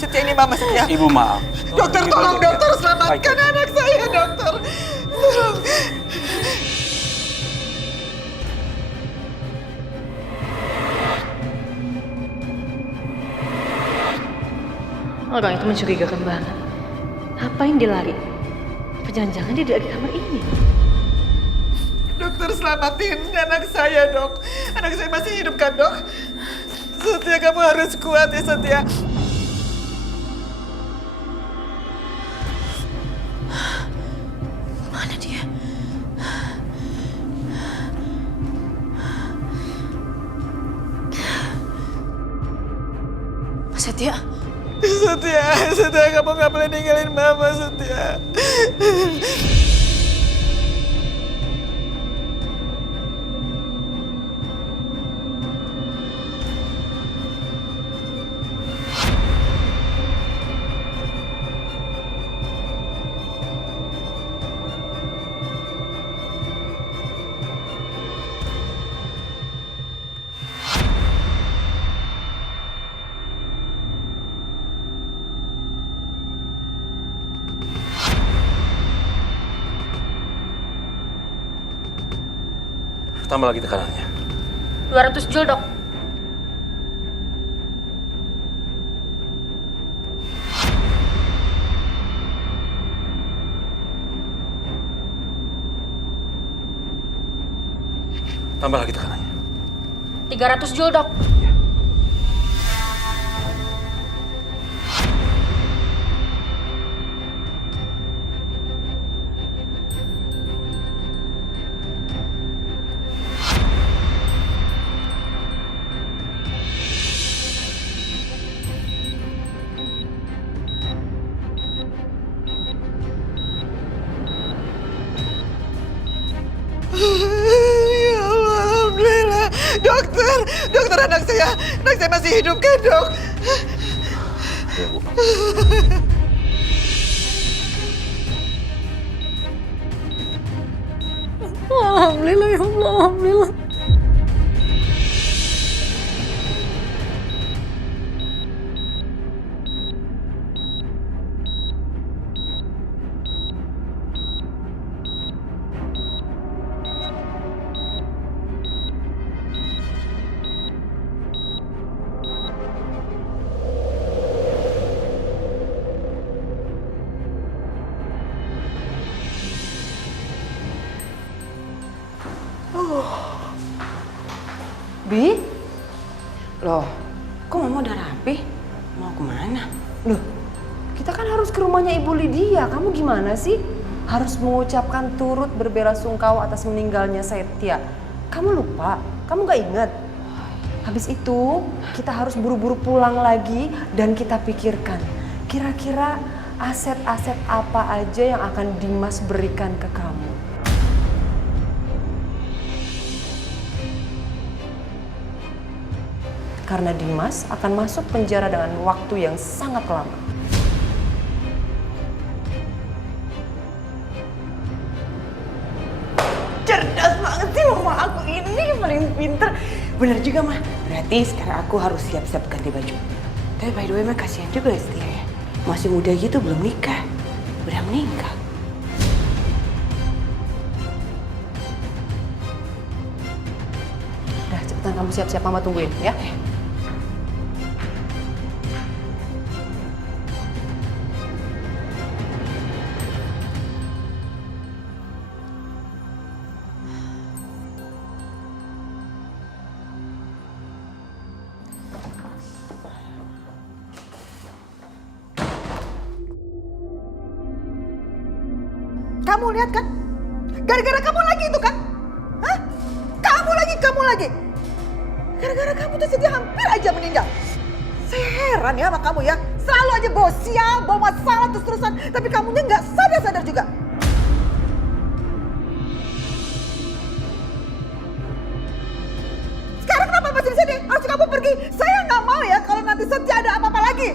Setia, ini Mama, Setia. Ibu maaf. Dokter, tolong dokter, selamatkan anak saya, dokter. Tolong. Orang itu mencurigakan banget. Ngapain dia lari? Apa jangan-jangan dia di kamar ini? Dokter, selamatin anak saya, dok. Anak saya masih hidup kan, dok? Setia, kamu harus kuat ya, Setia. Mana dia? Setia. Setia, kamu gak boleh ninggalin Mama, Setia. Tambah lagi tekanannya. 200 joule, Dok. Tambah lagi tekanannya. 300 joule, Dok. Ya Allah, alhamdulillah. Dokter, anak saya masih hidup kan, dok? Ya, Bu. Alhamdulillah ya Allah, alhamdulillah. Bi? Loh, kok Mama udah rapi? Mau kemana? Loh, kita kan harus ke rumahnya Ibu Lydia. Kamu gimana sih? Harus mengucapkan turut berbelasungkawa atas meninggalnya Setia. Kamu lupa? Kamu gak ingat? Habis itu, kita harus buru-buru pulang lagi dan kita pikirkan. Kira-kira aset-aset apa aja yang akan Dimas berikan ke kamu. Karena Dimas akan masuk penjara dengan waktu yang sangat lama. Cerdas banget sih Mama aku ini, paling pinter. Bener juga Mah, berarti sekarang aku harus siap-siap ganti baju. Tapi by the way Mah, kasihan juga ya Setia ya. Masih muda gitu, belum nikah. Udah meninggal. Udah, cepetan kamu siap-siap, Mama tungguin ya. Kamu lihat kan? Gara-gara kamu lagi itu kan? Hah? Kamu lagi. Gara-gara kamu tuh Setia hampir aja meninggal. Saya heran ya sama kamu ya. Selalu aja bawa sial, bawa masalah terus-terusan. Tapi kamunya nggak sadar-sadar juga. Sekarang kenapa masih di sini? Harusnya kamu pergi. Saya nggak mau ya kalau nanti Setia ada apa-apa lagi.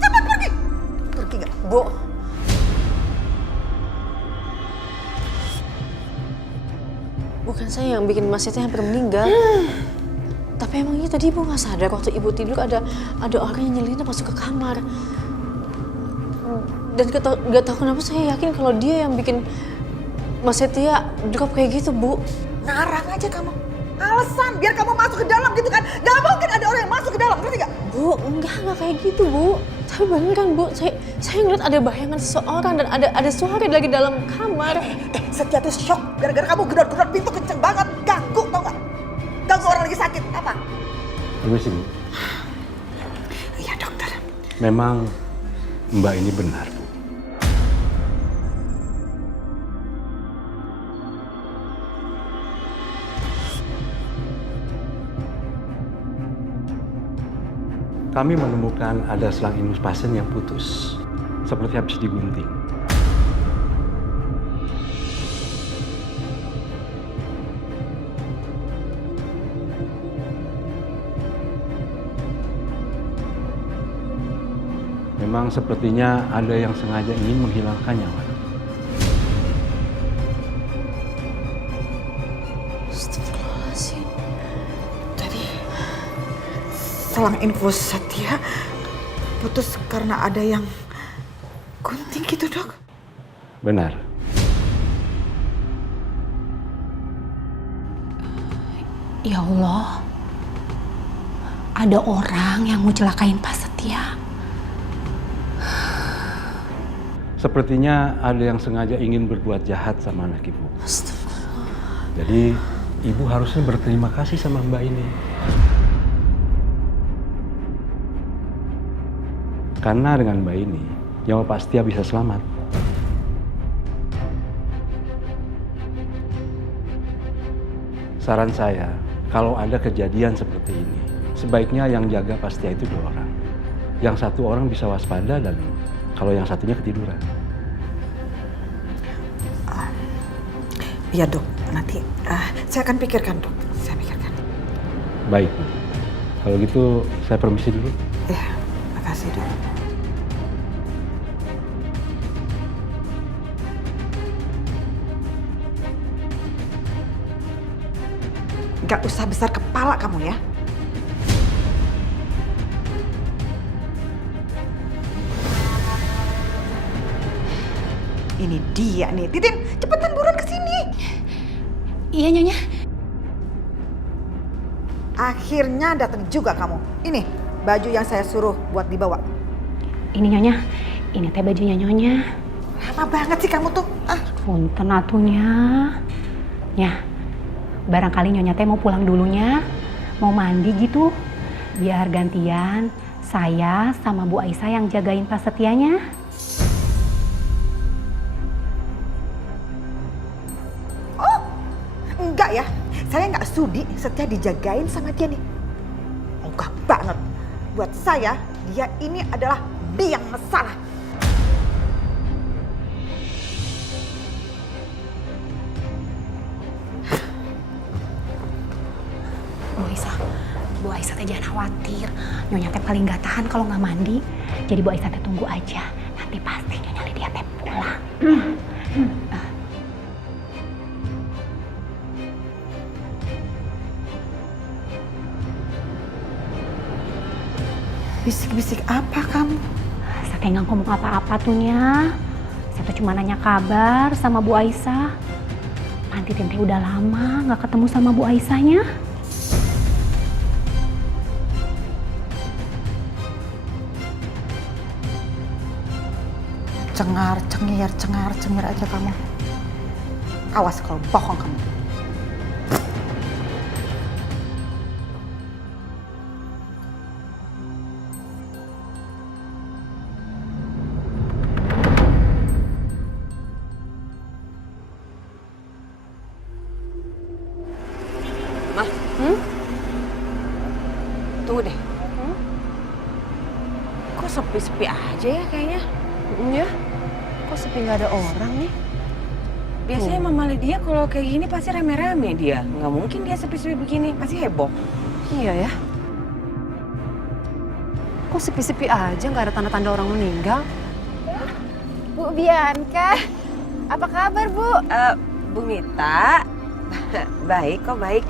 Cepat pergi. Pergi nggak? Bu, bukan saya yang bikin Mas Setia hampir meninggal. Tapi emangnya tadi Ibu nggak sadar waktu Ibu tidur ada orang yang nyelinap masuk ke kamar. Dan nggak tahu kenapa saya yakin kalau dia yang bikin Mas Setia drop kayak gitu, Bu. Ngarang aja kamu. Alasan biar kamu masuk ke dalam gitu kan. Gak mungkin ada orang yang masuk ke dalam, ngerti gak? Bu, enggak kayak gitu, Bu. Tapi beneran, Bu. Saya ngeliat ada bayangan seseorang dan ada suara dari dalam kamar. Setia tuh shock gara-gara kamu gedor-gedor pintu kenceng banget. Ganggu, tau gak? Ganggu orang lagi sakit. Apa? Permisi, Bu. Iya, dokter. Memang Mbak ini benar, Bu. Kami menemukan ada selang ingus pasien yang putus, seperti habis digunting. Memang sepertinya ada yang sengaja ingin menghilangkannya, Wan. Astagfirullahaladzim. Jadi selang infus Setia putus karena ada yang gunting gitu, Dok? Benar. Ya Allah, ada orang yang mau celakain Pak Setia. Sepertinya ada yang sengaja ingin berbuat jahat sama anak ibu. Jadi ibu harusnya berterima kasih sama Mbak ini. Karena dengan Mbak ini, nyawa Pak Setia bisa selamat. Saran saya, kalau ada kejadian seperti ini, sebaiknya yang jaga Pak Setia itu 2 orang. Yang 1 orang bisa waspada dan kalau yang satunya ketiduran. Iya, Dok. Nanti saya akan pikirkan, Dok. Saya pikirkan. Baik, Bu. Kalau gitu saya permisi dulu. Ya, makasih, Dok. Gak usah besar kepala kamu ya. Ini dia nih, Titin, cepetan buruan kesini. Iya, Nyonya. Akhirnya datang juga kamu. Ini baju yang saya suruh buat dibawa. Ini Nyonya, ini teh bajunya Nyonya. Lama banget sih kamu tuh. Punten atunya. Ya, barangkali Nyonya teh mau pulang dulunya, mau mandi gitu. Biar gantian saya sama Bu Aisyah yang jagain Prasetyanya. Oh, enggak ya. Saya nggak sudi Setia dijagain sama dia nih. Enggak banget. Buat saya, dia ini adalah biang masalah. Bu Aisyah teh jangan khawatir. Nyonya teh paling gak tahan kalau nggak mandi. Jadi Bu Aisyah teh tunggu aja. Nanti pasti Nyonya Lydia teh pulang. Bisik-bisik apa kamu? Saya teh nggak ngomong apa-apa tuh Nya. Saya tuh cuma nanya kabar sama Bu Aisyah. Nanti Tinte udah lama nggak ketemu sama Bu Aisyahnya. Cengar cengir aja kamu. Awas kalau bohong kamu. Mah, tunggu deh. Kok sepi-sepi aja ya kayaknya? Iya, kok sepi nggak ada orang nih? Biasanya Mama Lydia kalau kayak gini pasti rame-rame dia. Nggak mungkin dia sepi-sepi begini, pasti heboh. Iya ya. Kok sepi-sepi aja nggak ada tanda-tanda orang meninggal? Bu Bianca, apa kabar Bu? Bu Mita, baik kok baik.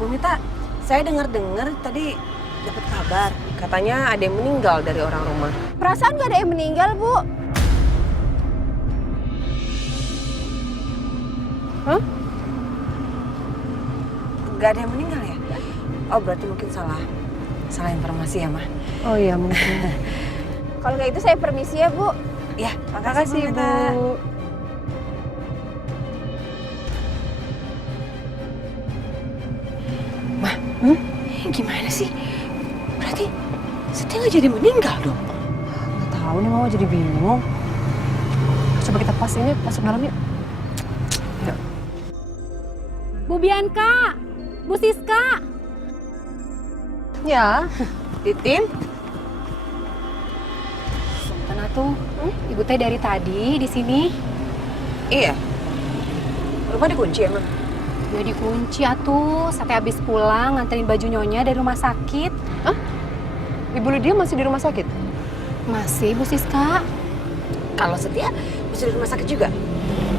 Bu Mita, saya dengar-dengar tadi dapat kabar katanya ada yang meninggal dari orang rumah. Perasaan gak ada yang meninggal, Bu. Hah? Gak ada yang meninggal ya? Oh berarti mungkin salah informasi ya, Mah. Oh iya mungkin. Kalau nggak itu saya permisi ya, Bu. Ya, makasih Bu. Mah, gimana sih? Berarti Setia nggak jadi meninggal dong? Nggak tahu nih, Mama jadi bingung. Coba kita pas ini masuk dalam yuk. Yuk. Bu Bianca, Bu Siska. Ya, Titin. Karena tuh, Ibu teh dari tadi di sini. Iya. Rumah dikunci emang? Ya dikunci atuh. Saya habis pulang nganterin baju Nyonya dari rumah sakit. Hah? Ibu Lydia masih di rumah sakit? Masih, Bu Siska. Kalau Setia masih di rumah sakit juga?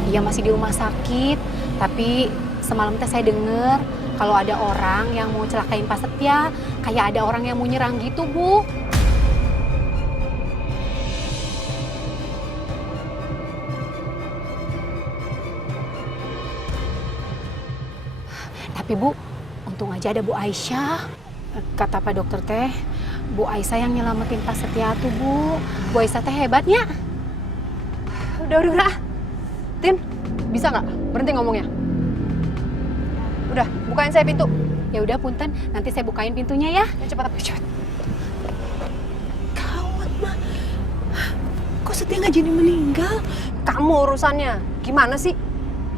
Iya masih di rumah sakit. Tapi semalam teh saya dengar kalau ada orang yang mau celakain Pak Setia. Kayak ada orang yang mau nyerang gitu, Bu. Tapi Bu, untung aja ada Bu Aisyah. Kata Pak Dokter teh, Bu Aisyah yang nyelamatin Pak Setia tuh, Bu. Bu Aisyah teh hebatnya. Udah. Tin, bisa nggak berhenti ngomongnya? Udah, bukain saya pintu. Ya udah punten, nanti saya bukain pintunya ya. Cepat. Gawat, Mah. Kok Setia nggak jadi meninggal? Kamu urusannya. Gimana sih?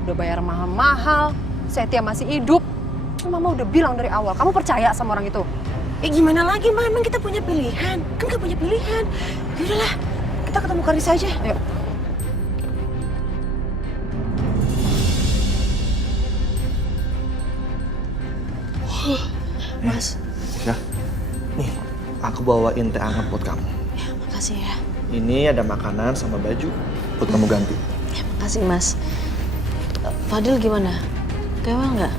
Udah bayar mahal-mahal, Setia masih hidup. Mama udah bilang dari awal, kamu percaya sama orang itu? Gimana lagi, Mah? Emang kita punya pilihan? Kan nggak punya pilihan. Yaudahlah, kita ketemu Karissa aja. Ayo. Mas. Ya. Nih, aku bawain teh hangat buat kamu. Ya, makasih ya. Ini ada makanan sama baju buat kamu ganti. Ya, makasih Mas. Fadil gimana? Kewel nggak?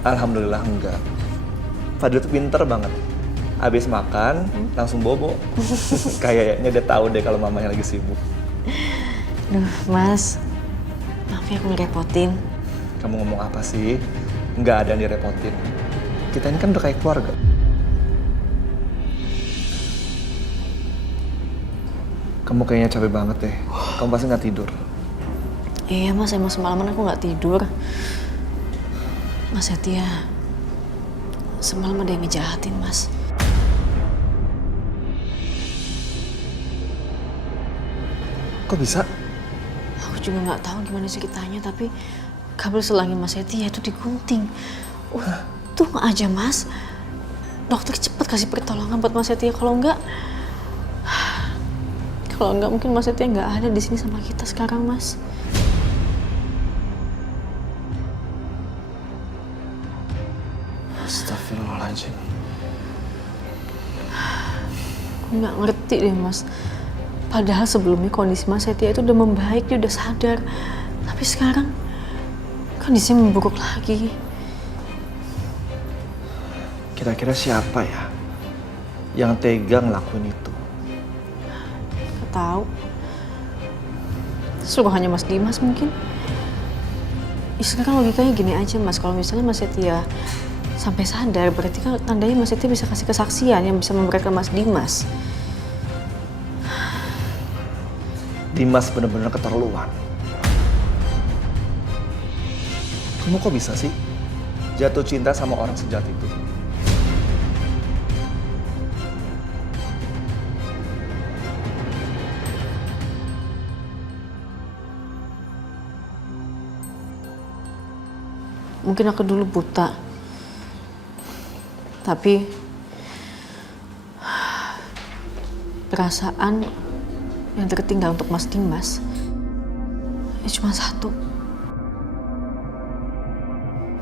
Alhamdulillah enggak. Fadil tuh pinter banget. Abis makan, langsung bobo. Kayaknya dia tahu deh kalau mamanya lagi sibuk. Duh, Mas. Maaf ya aku ngerepotin. Kamu ngomong apa sih? Nggak ada yang direpotin. Kita ini kan udah kayak keluarga. Kamu kayaknya capek banget deh. Kamu pasti nggak tidur. Iya Mas, emang semalaman aku nggak tidur. Mas Setia, semalam ada yang ngejahatin Mas. Kok bisa? Aku juga nggak tahu gimana ceritanya, tapi kabel selangin Mas Setia itu digunting. Untung aja Mas, dokter cepet kasih pertolongan buat Mas Setia. Kalau enggak mungkin Mas Setia nggak ada di sini sama kita sekarang Mas. Astagfirullahaladzim. Aku nggak ngerti deh Mas. Padahal sebelumnya kondisi Mas Setia itu udah membaik, dia udah sadar. Tapi sekarang kondisinya memburuk lagi. Kira-kira siapa ya yang tega ngelakuin itu? Gak tahu. Suruhannya Mas Dimas mungkin. Sekarang logikanya gini aja Mas, kalau misalnya Mas Setia sampai sadar, berarti kan tandanya Mas Setia bisa kasih kesaksian yang bisa memberatkan Mas Dimas. Dimas bener-bener keterlaluan. Kamu kok bisa sih jatuh cinta sama orang sejahat itu? Mungkin aku dulu buta. Tapi perasaan yang tertinggal untuk Mas Dimas ya cuma satu.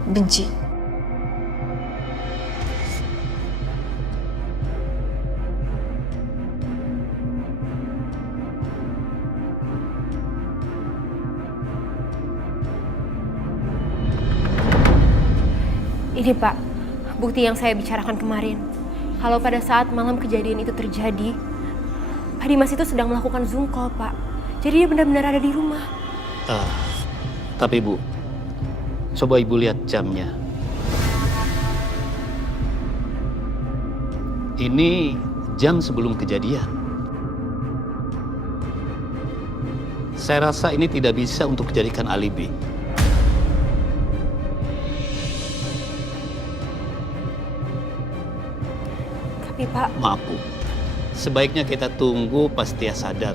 Benci. Ini Pak, bukti yang saya bicarakan kemarin. Kalau pada saat malam kejadian itu terjadi, Pak Dimas itu sedang melakukan Zoom call, Pak. Jadi dia benar-benar ada di rumah. Tapi Bu, coba Ibu lihat jamnya. Ini jam sebelum kejadian. Saya rasa ini tidak bisa untuk dijadikan alibi. Tapi Pak... Maaf Bu, sebaiknya kita tunggu pas dia sadar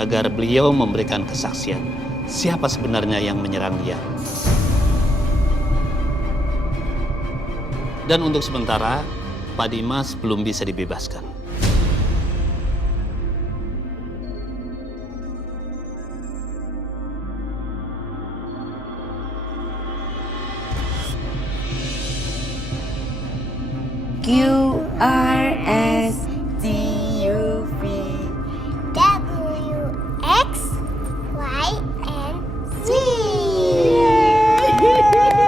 agar beliau memberikan kesaksian siapa sebenarnya yang menyerang dia. Dan untuk sementara, Pak Dimas belum bisa dibebaskan. QRSTUV WXYZ.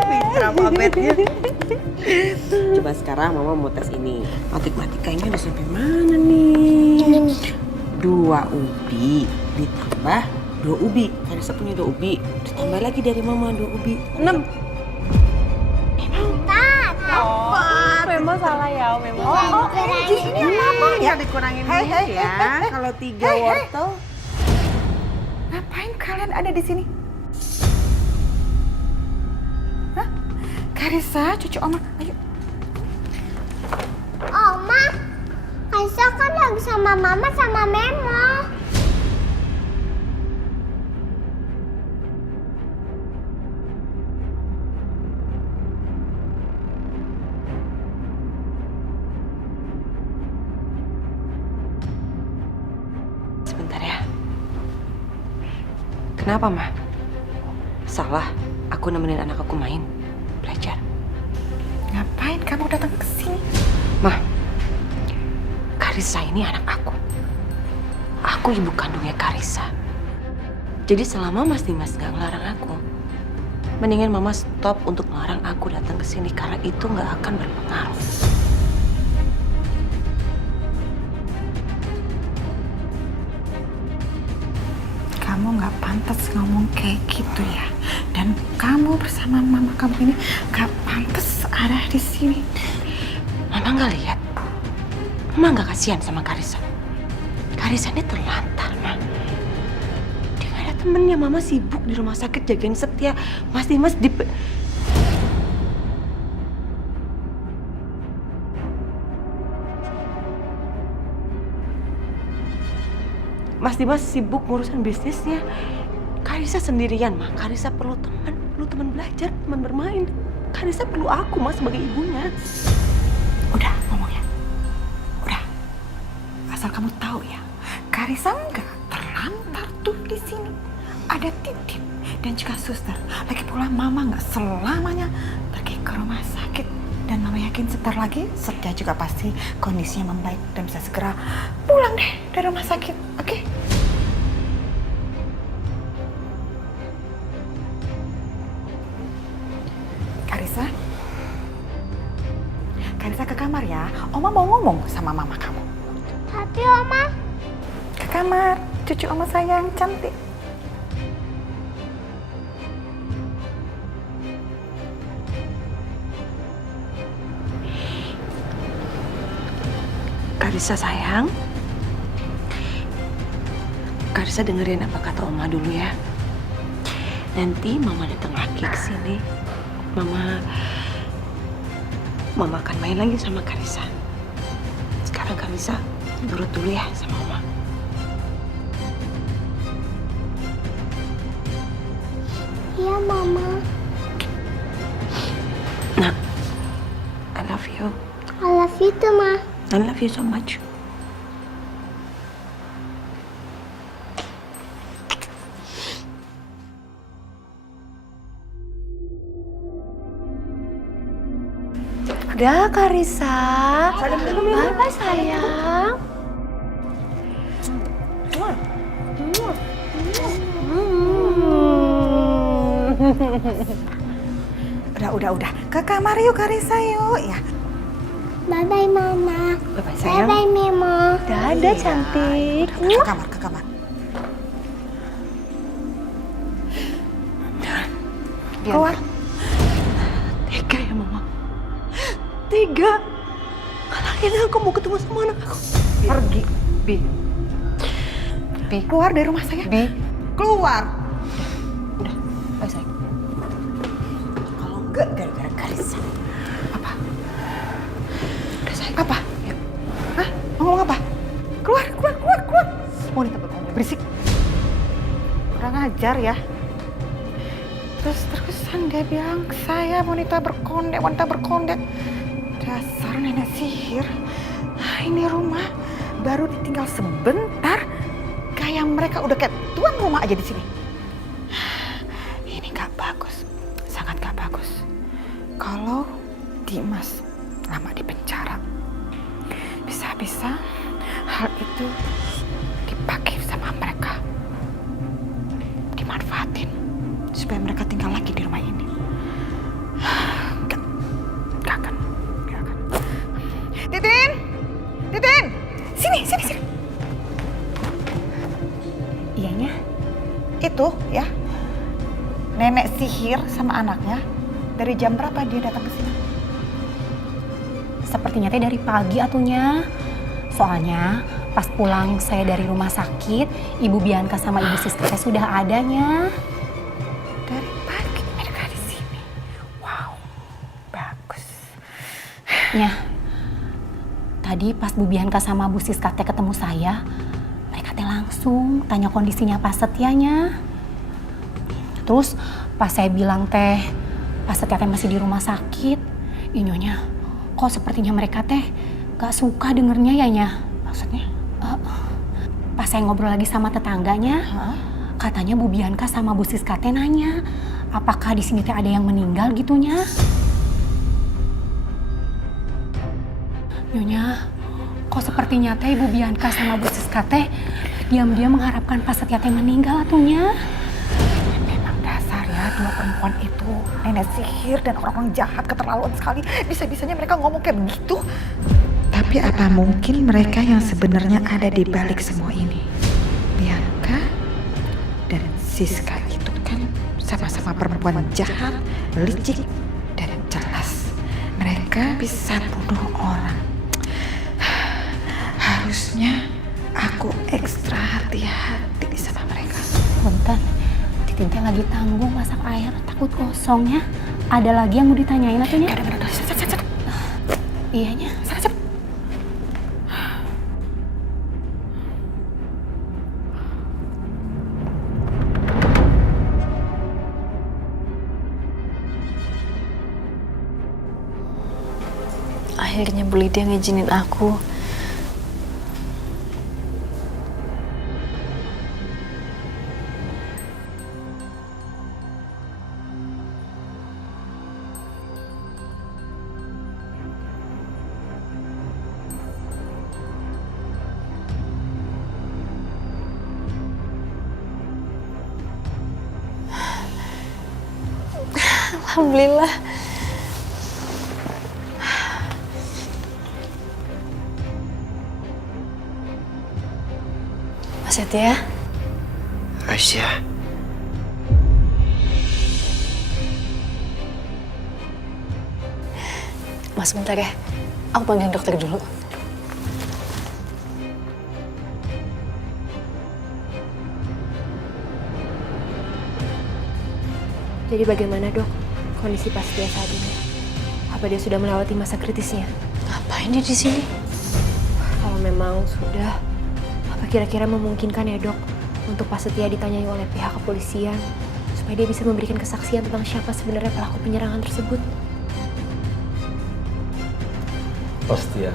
Pintar banget ya. Coba sekarang Mama mau tes ini. Matematikanya udah sampai mana nih? 2 ubi ditambah 2 ubi. Karisa punya 2 ubi. Ditambah lagi dari Mama 2 ubi. 6. Memang salah ya, memang. Ini apa ya? Dikurangin ya. Kalau 3 wortel. Ngapain kalian ada di sini? Hah? Karisa, cucu Oma, ayo. Oma, Kaisa kan lagi sama Mama sama Memo. Sebentar ya. Kenapa, Ma? Salah, aku nemenin anak aku main, belajar. Ngapain kamu datang ke sini? Ma, Karisa ini anak aku. Aku ibu kandungnya Karisa. Jadi selama Mas Dimas nggak ngelarang aku, Mendingan Mama stop untuk melarang aku datang ke sini karena itu nggak akan berpengaruh. Kamu nggak pantas ngomong kayak gitu ya. Dan kamu bersama mama kamu ini nggak pantas ada di sini. Mama nggak lihat. Mama nggak kasihan sama Karissa. Karissa ini terlantar, Ma. Dia nggak ada temennya. Mama sibuk di rumah sakit jagain Setia. Mas Dimas Mas Dimas sibuk ngurusin bisnisnya. Karissa sendirian, Ma. Karissa perlu teman belajar, teman bermain. Karissa perlu aku, Ma, sebagai ibunya. Udah ngomongnya. Udah. Asal kamu tahu ya, Karissa nggak terlantar tuh di sini. Ada Titin dan juga suster. Lagi pula Mama nggak selamanya pergi ke rumah sakit. Dan Mama yakin sebentar lagi Setia juga pasti kondisinya membaik dan bisa segera pulang deh dari rumah sakit. Oke? Karissa ke kamar ya. Oma mau ngomong sama mama kamu. Tapi Oma. Ke kamar, cucu Oma sayang cantik. Karissa sayang. Karissa dengerin apa kata Oma dulu ya. Nanti Mama datang lagi ke sini. Mama akan main lagi sama Karissa. Sekarang Karissa nurut dulu ya sama Oma. Iya, Mama. Nah, I love you. I love you too, Ma. I love you so much. Udah, Karissa. Salim dulu, Mama. Bye, sayang. Udah. Ke kamar yuk, Karissa yuk. Ya. Bye-bye, Mama. Bye-bye, sayang. Bye-bye, Memo. Dadah, cantik. Ke kamar. Keluar. Tega ya, Mama. Tega. Kalangin aku mau ketemu sama anak aku. Pergi, Bi. Keluar dari rumah saya. Bi. Keluar. Udah. Bye, sayang. Kalau enggak gara-gara Karissa. Apa? Apa? Hah? Mau ngomong apa? Keluar. Wanita berkonde berisik. Kurang ajar ya. Terus-terusan dia bilang saya wanita berkonde. Dasar nenek sihir. Ini rumah baru ditinggal sebentar. Kayak mereka udah kayak tuan rumah aja di sini. Ini gak bagus. Sangat gak bagus. Kalau Dimas lama di penjara, bisa-bisa hal itu dipakai sama mereka, dimanfaatin supaya mereka tinggal lagi di rumah ini. Gak akan. Titin, sini. Iyanya, itu ya nenek sihir sama anaknya. Dari jam berapa dia datang ke sini? Sepertinya teh dari pagi atunya. Soalnya pas pulang saya dari rumah sakit, Ibu Bianca sama Ibu Siska teh sudah adanya. Dari pagi mereka di sini. Wow, bagus. Ya, tadi pas Bu Bianca sama Bu Siska teh ketemu saya, mereka teh langsung tanya kondisinya Pak Setianya. Terus pas saya bilang teh Pak Setia teh masih di rumah sakit, inyonya kok sepertinya mereka teh gak suka dengernya ya nya. Maksudnya? Pas saya ngobrol lagi sama tetangganya, katanya Bu Bianca sama Bu Siska teh nanya, apakah di sini teh ada yang meninggal gitunya? Nyonya, kok sepertinya teh Bu Bianca sama Bu Siska teh diam-diam mengharapkan Pak Setia teh meninggal atunya. Memang dasar ya dua perempuan perempuan itu nenek sihir dan orang-orang jahat, keterlaluan sekali. Bisa-bisanya mereka ngomong kayak begitu. Tapi apa mungkin mereka yang sebenarnya ada di balik semua ini? Bianca dan Siska itu kan sama-sama perempuan jahat, licik, dan jelas. Mereka bisa bunuh orang. Harusnya aku ekstra hati-hati sama mereka. Punten, Titin teh lagi tanggung masak air, takut kosong ya. Ada lagi yang mau ditanyain atunya? Iyanya. Akhirnya Bu Lydia ngizinin aku. Alhamdulillah. Mas Setia. Aisyah. Mas bentar ya, aku panggil dokter dulu. Jadi bagaimana dok, kondisi Pak Setia saat ini? Apa dia sudah melewati masa kritisnya? Ngapain dia di sini? Kalau memang sudah, apa kira-kira memungkinkan ya dok untuk Pak Setia ditanyai oleh pihak kepolisian supaya dia bisa memberikan kesaksian tentang siapa sebenarnya pelaku penyerangan tersebut? Pak Setia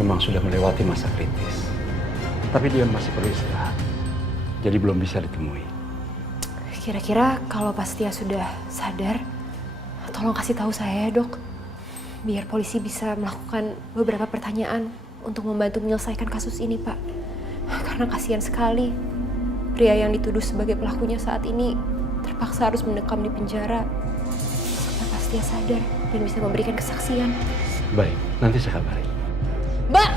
memang sudah melewati masa kritis, tapi dia masih perlu istirahat, jadi belum bisa ditemui. Kira-kira kalau Pak Setia sudah sadar, tolong kasih tahu saya ya dok, biar polisi bisa melakukan beberapa pertanyaan untuk membantu menyelesaikan kasus ini Pak. Karena kasihan sekali, pria yang dituduh sebagai pelakunya saat ini terpaksa harus mendekam di penjara sampai Pak Setia sadar dan bisa memberikan kesaksian. Baik, nanti saya kabari. Mbak!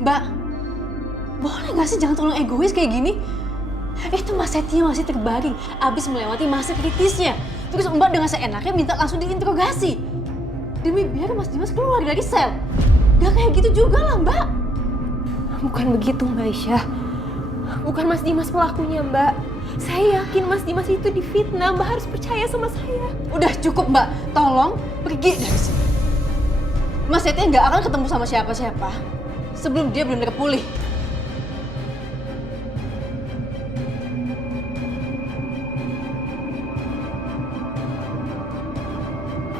Mbak, boleh gak sih jangan terlalu egois kayak gini? Itu Mas Setia masih terbaring, abis melewati masa kritisnya. Terus Mbak dengan seenaknya minta langsung diinterogasi. Demi biar Mas Dimas keluar dari sel. Gak kayak gitu juga lah Mbak. Bukan begitu Mbak Aisyah. Bukan Mas Dimas pelakunya Mbak. Saya yakin Mas Dimas itu difitnah. Mbak harus percaya sama saya. Udah cukup Mbak, tolong pergi dari sini. Mas Setia gak akan ketemu sama siapa-siapa sebelum dia benar-benar pulih.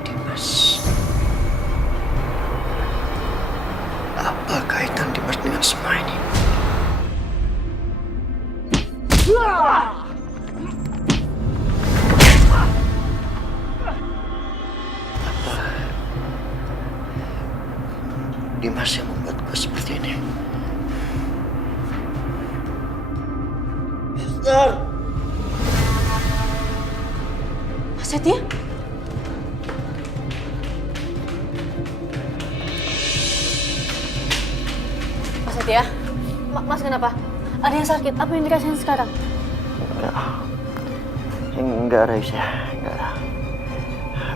Dimas. Apa kaitan Dimas dengan semua ini? Apa Dimas yang membuat gue seperti ini? Sister! Mas Setia? Mas Setia? Mas kenapa? Ada yang sakit? Apa yang dirasain sekarang? Enggak, Raisa. Enggak.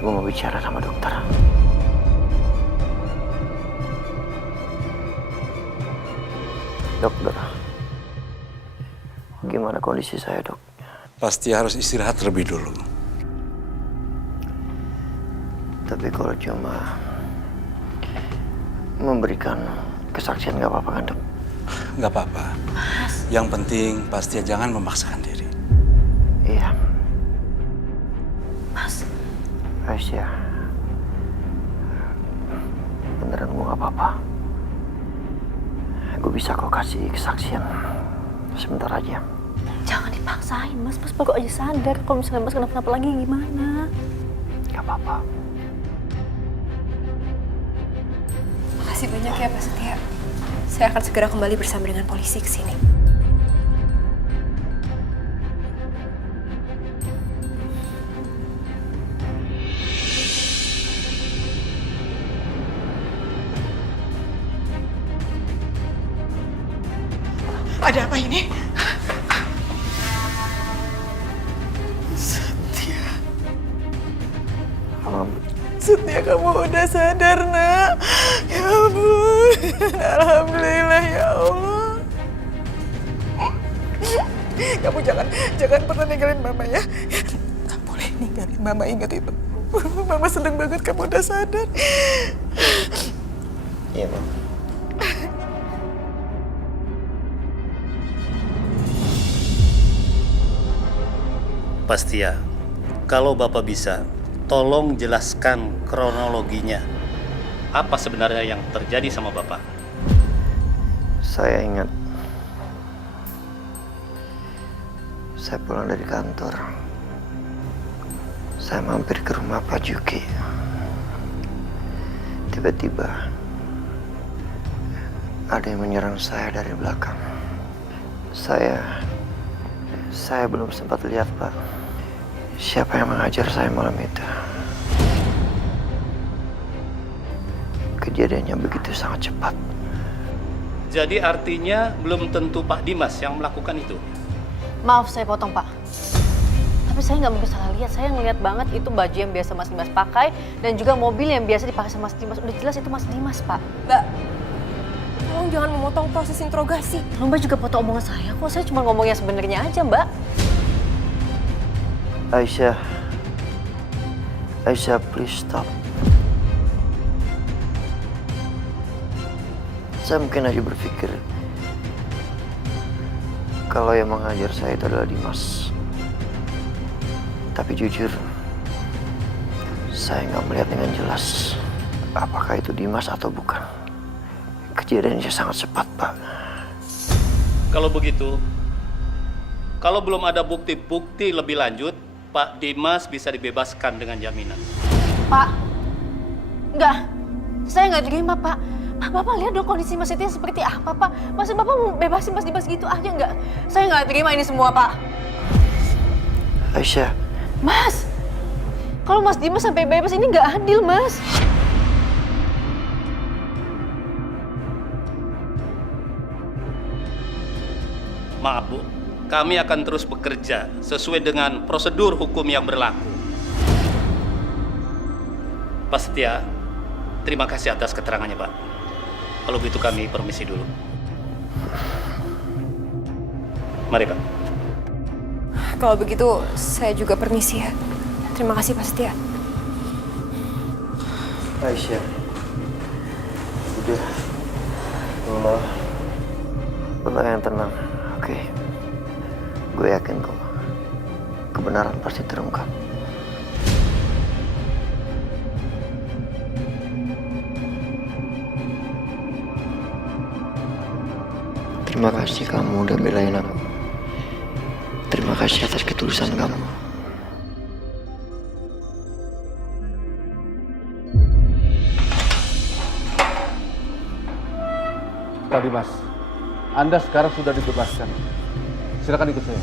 Gue mau bicara sama dokter. Dokter, gimana kondisi saya, dok? Pasti harus istirahat terlebih dulu. Tapi kalau cuma memberikan kesaksian nggak apa-apa kan, dok? Nggak apa-apa. Yang penting pasti jangan memaksakan diri. Iya. Mas. Aisyah, beneran gue nggak apa-apa. Gue bisa kok kasih kesaksian sebentar aja. Jangan dipaksain Mas, Mas baru aja sadar. Kalau misalnya Mas kenapa-napa lagi gimana? Gak apa-apa. Makasih banyak ya Pak Setia. Saya akan segera kembali bersama dengan polisi ke sini. Ada apa ini? Setia. Setia, kamu udah sadar, Nak. Ya ampun. Alhamdulillah, ya Allah. Kamu jangan pernah ninggalin Mama ya. Kamu boleh ninggalin Mama, ingat itu. Mama seneng banget kamu udah sadar. Iya, Mama. Pasti ya, kalau Bapak bisa, tolong jelaskan kronologinya. Apa sebenarnya yang terjadi sama Bapak? Saya ingat, saya pulang dari kantor. Saya mampir ke rumah Pak Juki. Tiba-tiba, ada yang menyerang saya dari belakang. Saya belum sempat lihat, Pak. Siapa yang mengajar saya malam itu? Kejadiannya begitu sangat cepat. Jadi artinya belum tentu Pak Dimas yang melakukan itu? Maaf saya potong, Pak. Tapi saya nggak mungkin salah lihat. Saya ngeliat banget itu baju yang biasa Mas Dimas pakai dan juga mobil yang biasa dipakai sama Mas Dimas. Udah jelas itu Mas Dimas, Pak. Mbak, tolong jangan memotong proses interogasi. Mbak juga potong omongan saya kok. Saya cuma ngomongnya sebenarnya aja, Mbak. Aisyah, please stop. Saya mungkin aja berpikir kalau yang mengajar saya itu adalah Dimas. Tapi jujur, saya nggak melihat dengan jelas apakah itu Dimas atau bukan. Kejadiannya sangat cepat, Pak. Kalau begitu, kalau belum ada bukti-bukti lebih lanjut, Pak Dimas bisa dibebaskan dengan jaminan. Pak, enggak. Saya nggak terima, Pak. Bapak lihat dong kondisi Mas Setia seperti apa, Pak. Masa Bapak mau bebasin Mas Dimas gitu aja nggak? Saya nggak terima ini semua, Pak. Aisyah. Mas, kalau Mas Dimas sampai bebas ini nggak adil, Mas. Maaf, Bu. Kami akan terus bekerja sesuai dengan prosedur hukum yang berlaku. Pak Setia, terima kasih atas keterangannya, Pak. Kalau begitu kami permisi dulu. Mari, Pak. Kalau begitu, saya juga permisi ya. Terima kasih, Pak Setia. Aisyah, udah. Allah yang tenang, oke? Gue yakin kok, kebenaran pasti terungkap. Terima kasih kamu udah belain aku. Terima kasih atas ketulusan kamu. Pak Dimas, Anda sekarang sudah dibebaskan. Silakan ikut saya.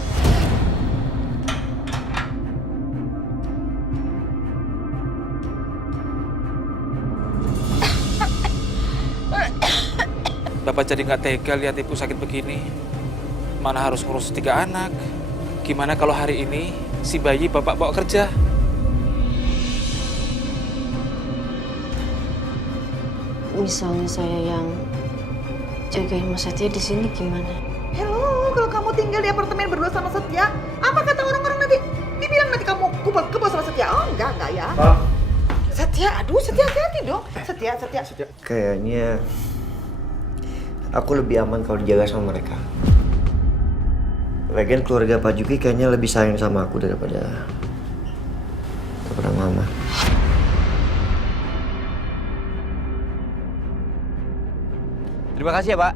Bapak jadi nggak tega lihat ibu sakit begini. Mana harus ngurus 3 anak. Gimana kalau hari ini si bayi bapak bawa kerja? Misalnya saya yang jagain Mas Setia di sini gimana? Hello, kalau kamu tinggal di apartemen berdua sama Setia, apa kata orang-orang nanti? Dibilang nanti kamu kubur sama Setia? Oh, enggak ya. Setia, aduh, Setia hati-hati dong. Setia. Kayaknya aku lebih aman kalau dijaga sama mereka. Lagian keluarga Pak Juki kayaknya lebih sayang sama aku daripada Mama. Terima kasih ya, Pak.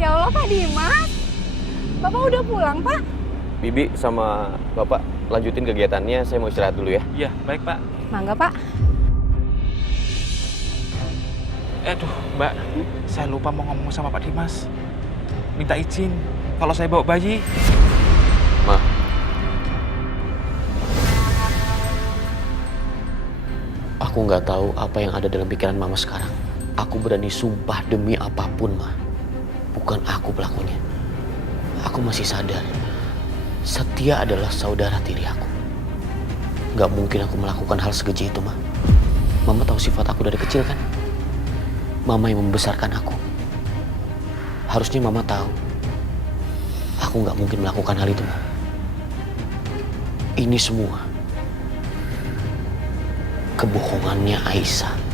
Ya Allah, Pak Dimas. Bapak udah pulang, Pak? Bibi sama Bapak lanjutin kegiatannya. Saya mau istirahat dulu ya. Iya, baik Pak. Mangga, Pak. Aduh, Mbak, saya lupa mau ngomong sama Pak Dimas. Minta izin kalau saya bawa bayi. Ma. Aku nggak tahu apa yang ada dalam pikiran Mama sekarang. Aku berani sumpah demi apapun, Ma. Bukan aku pelakunya. Aku masih sadar, Setia adalah saudara tiri aku. Nggak mungkin aku melakukan hal sekeji itu, Ma. Mama tahu sifat aku dari kecil kan? Mama yang membesarkan aku. Harusnya Mama tahu, aku nggak mungkin melakukan hal itu, Ma. Ini semua kebohongannya Aisyah.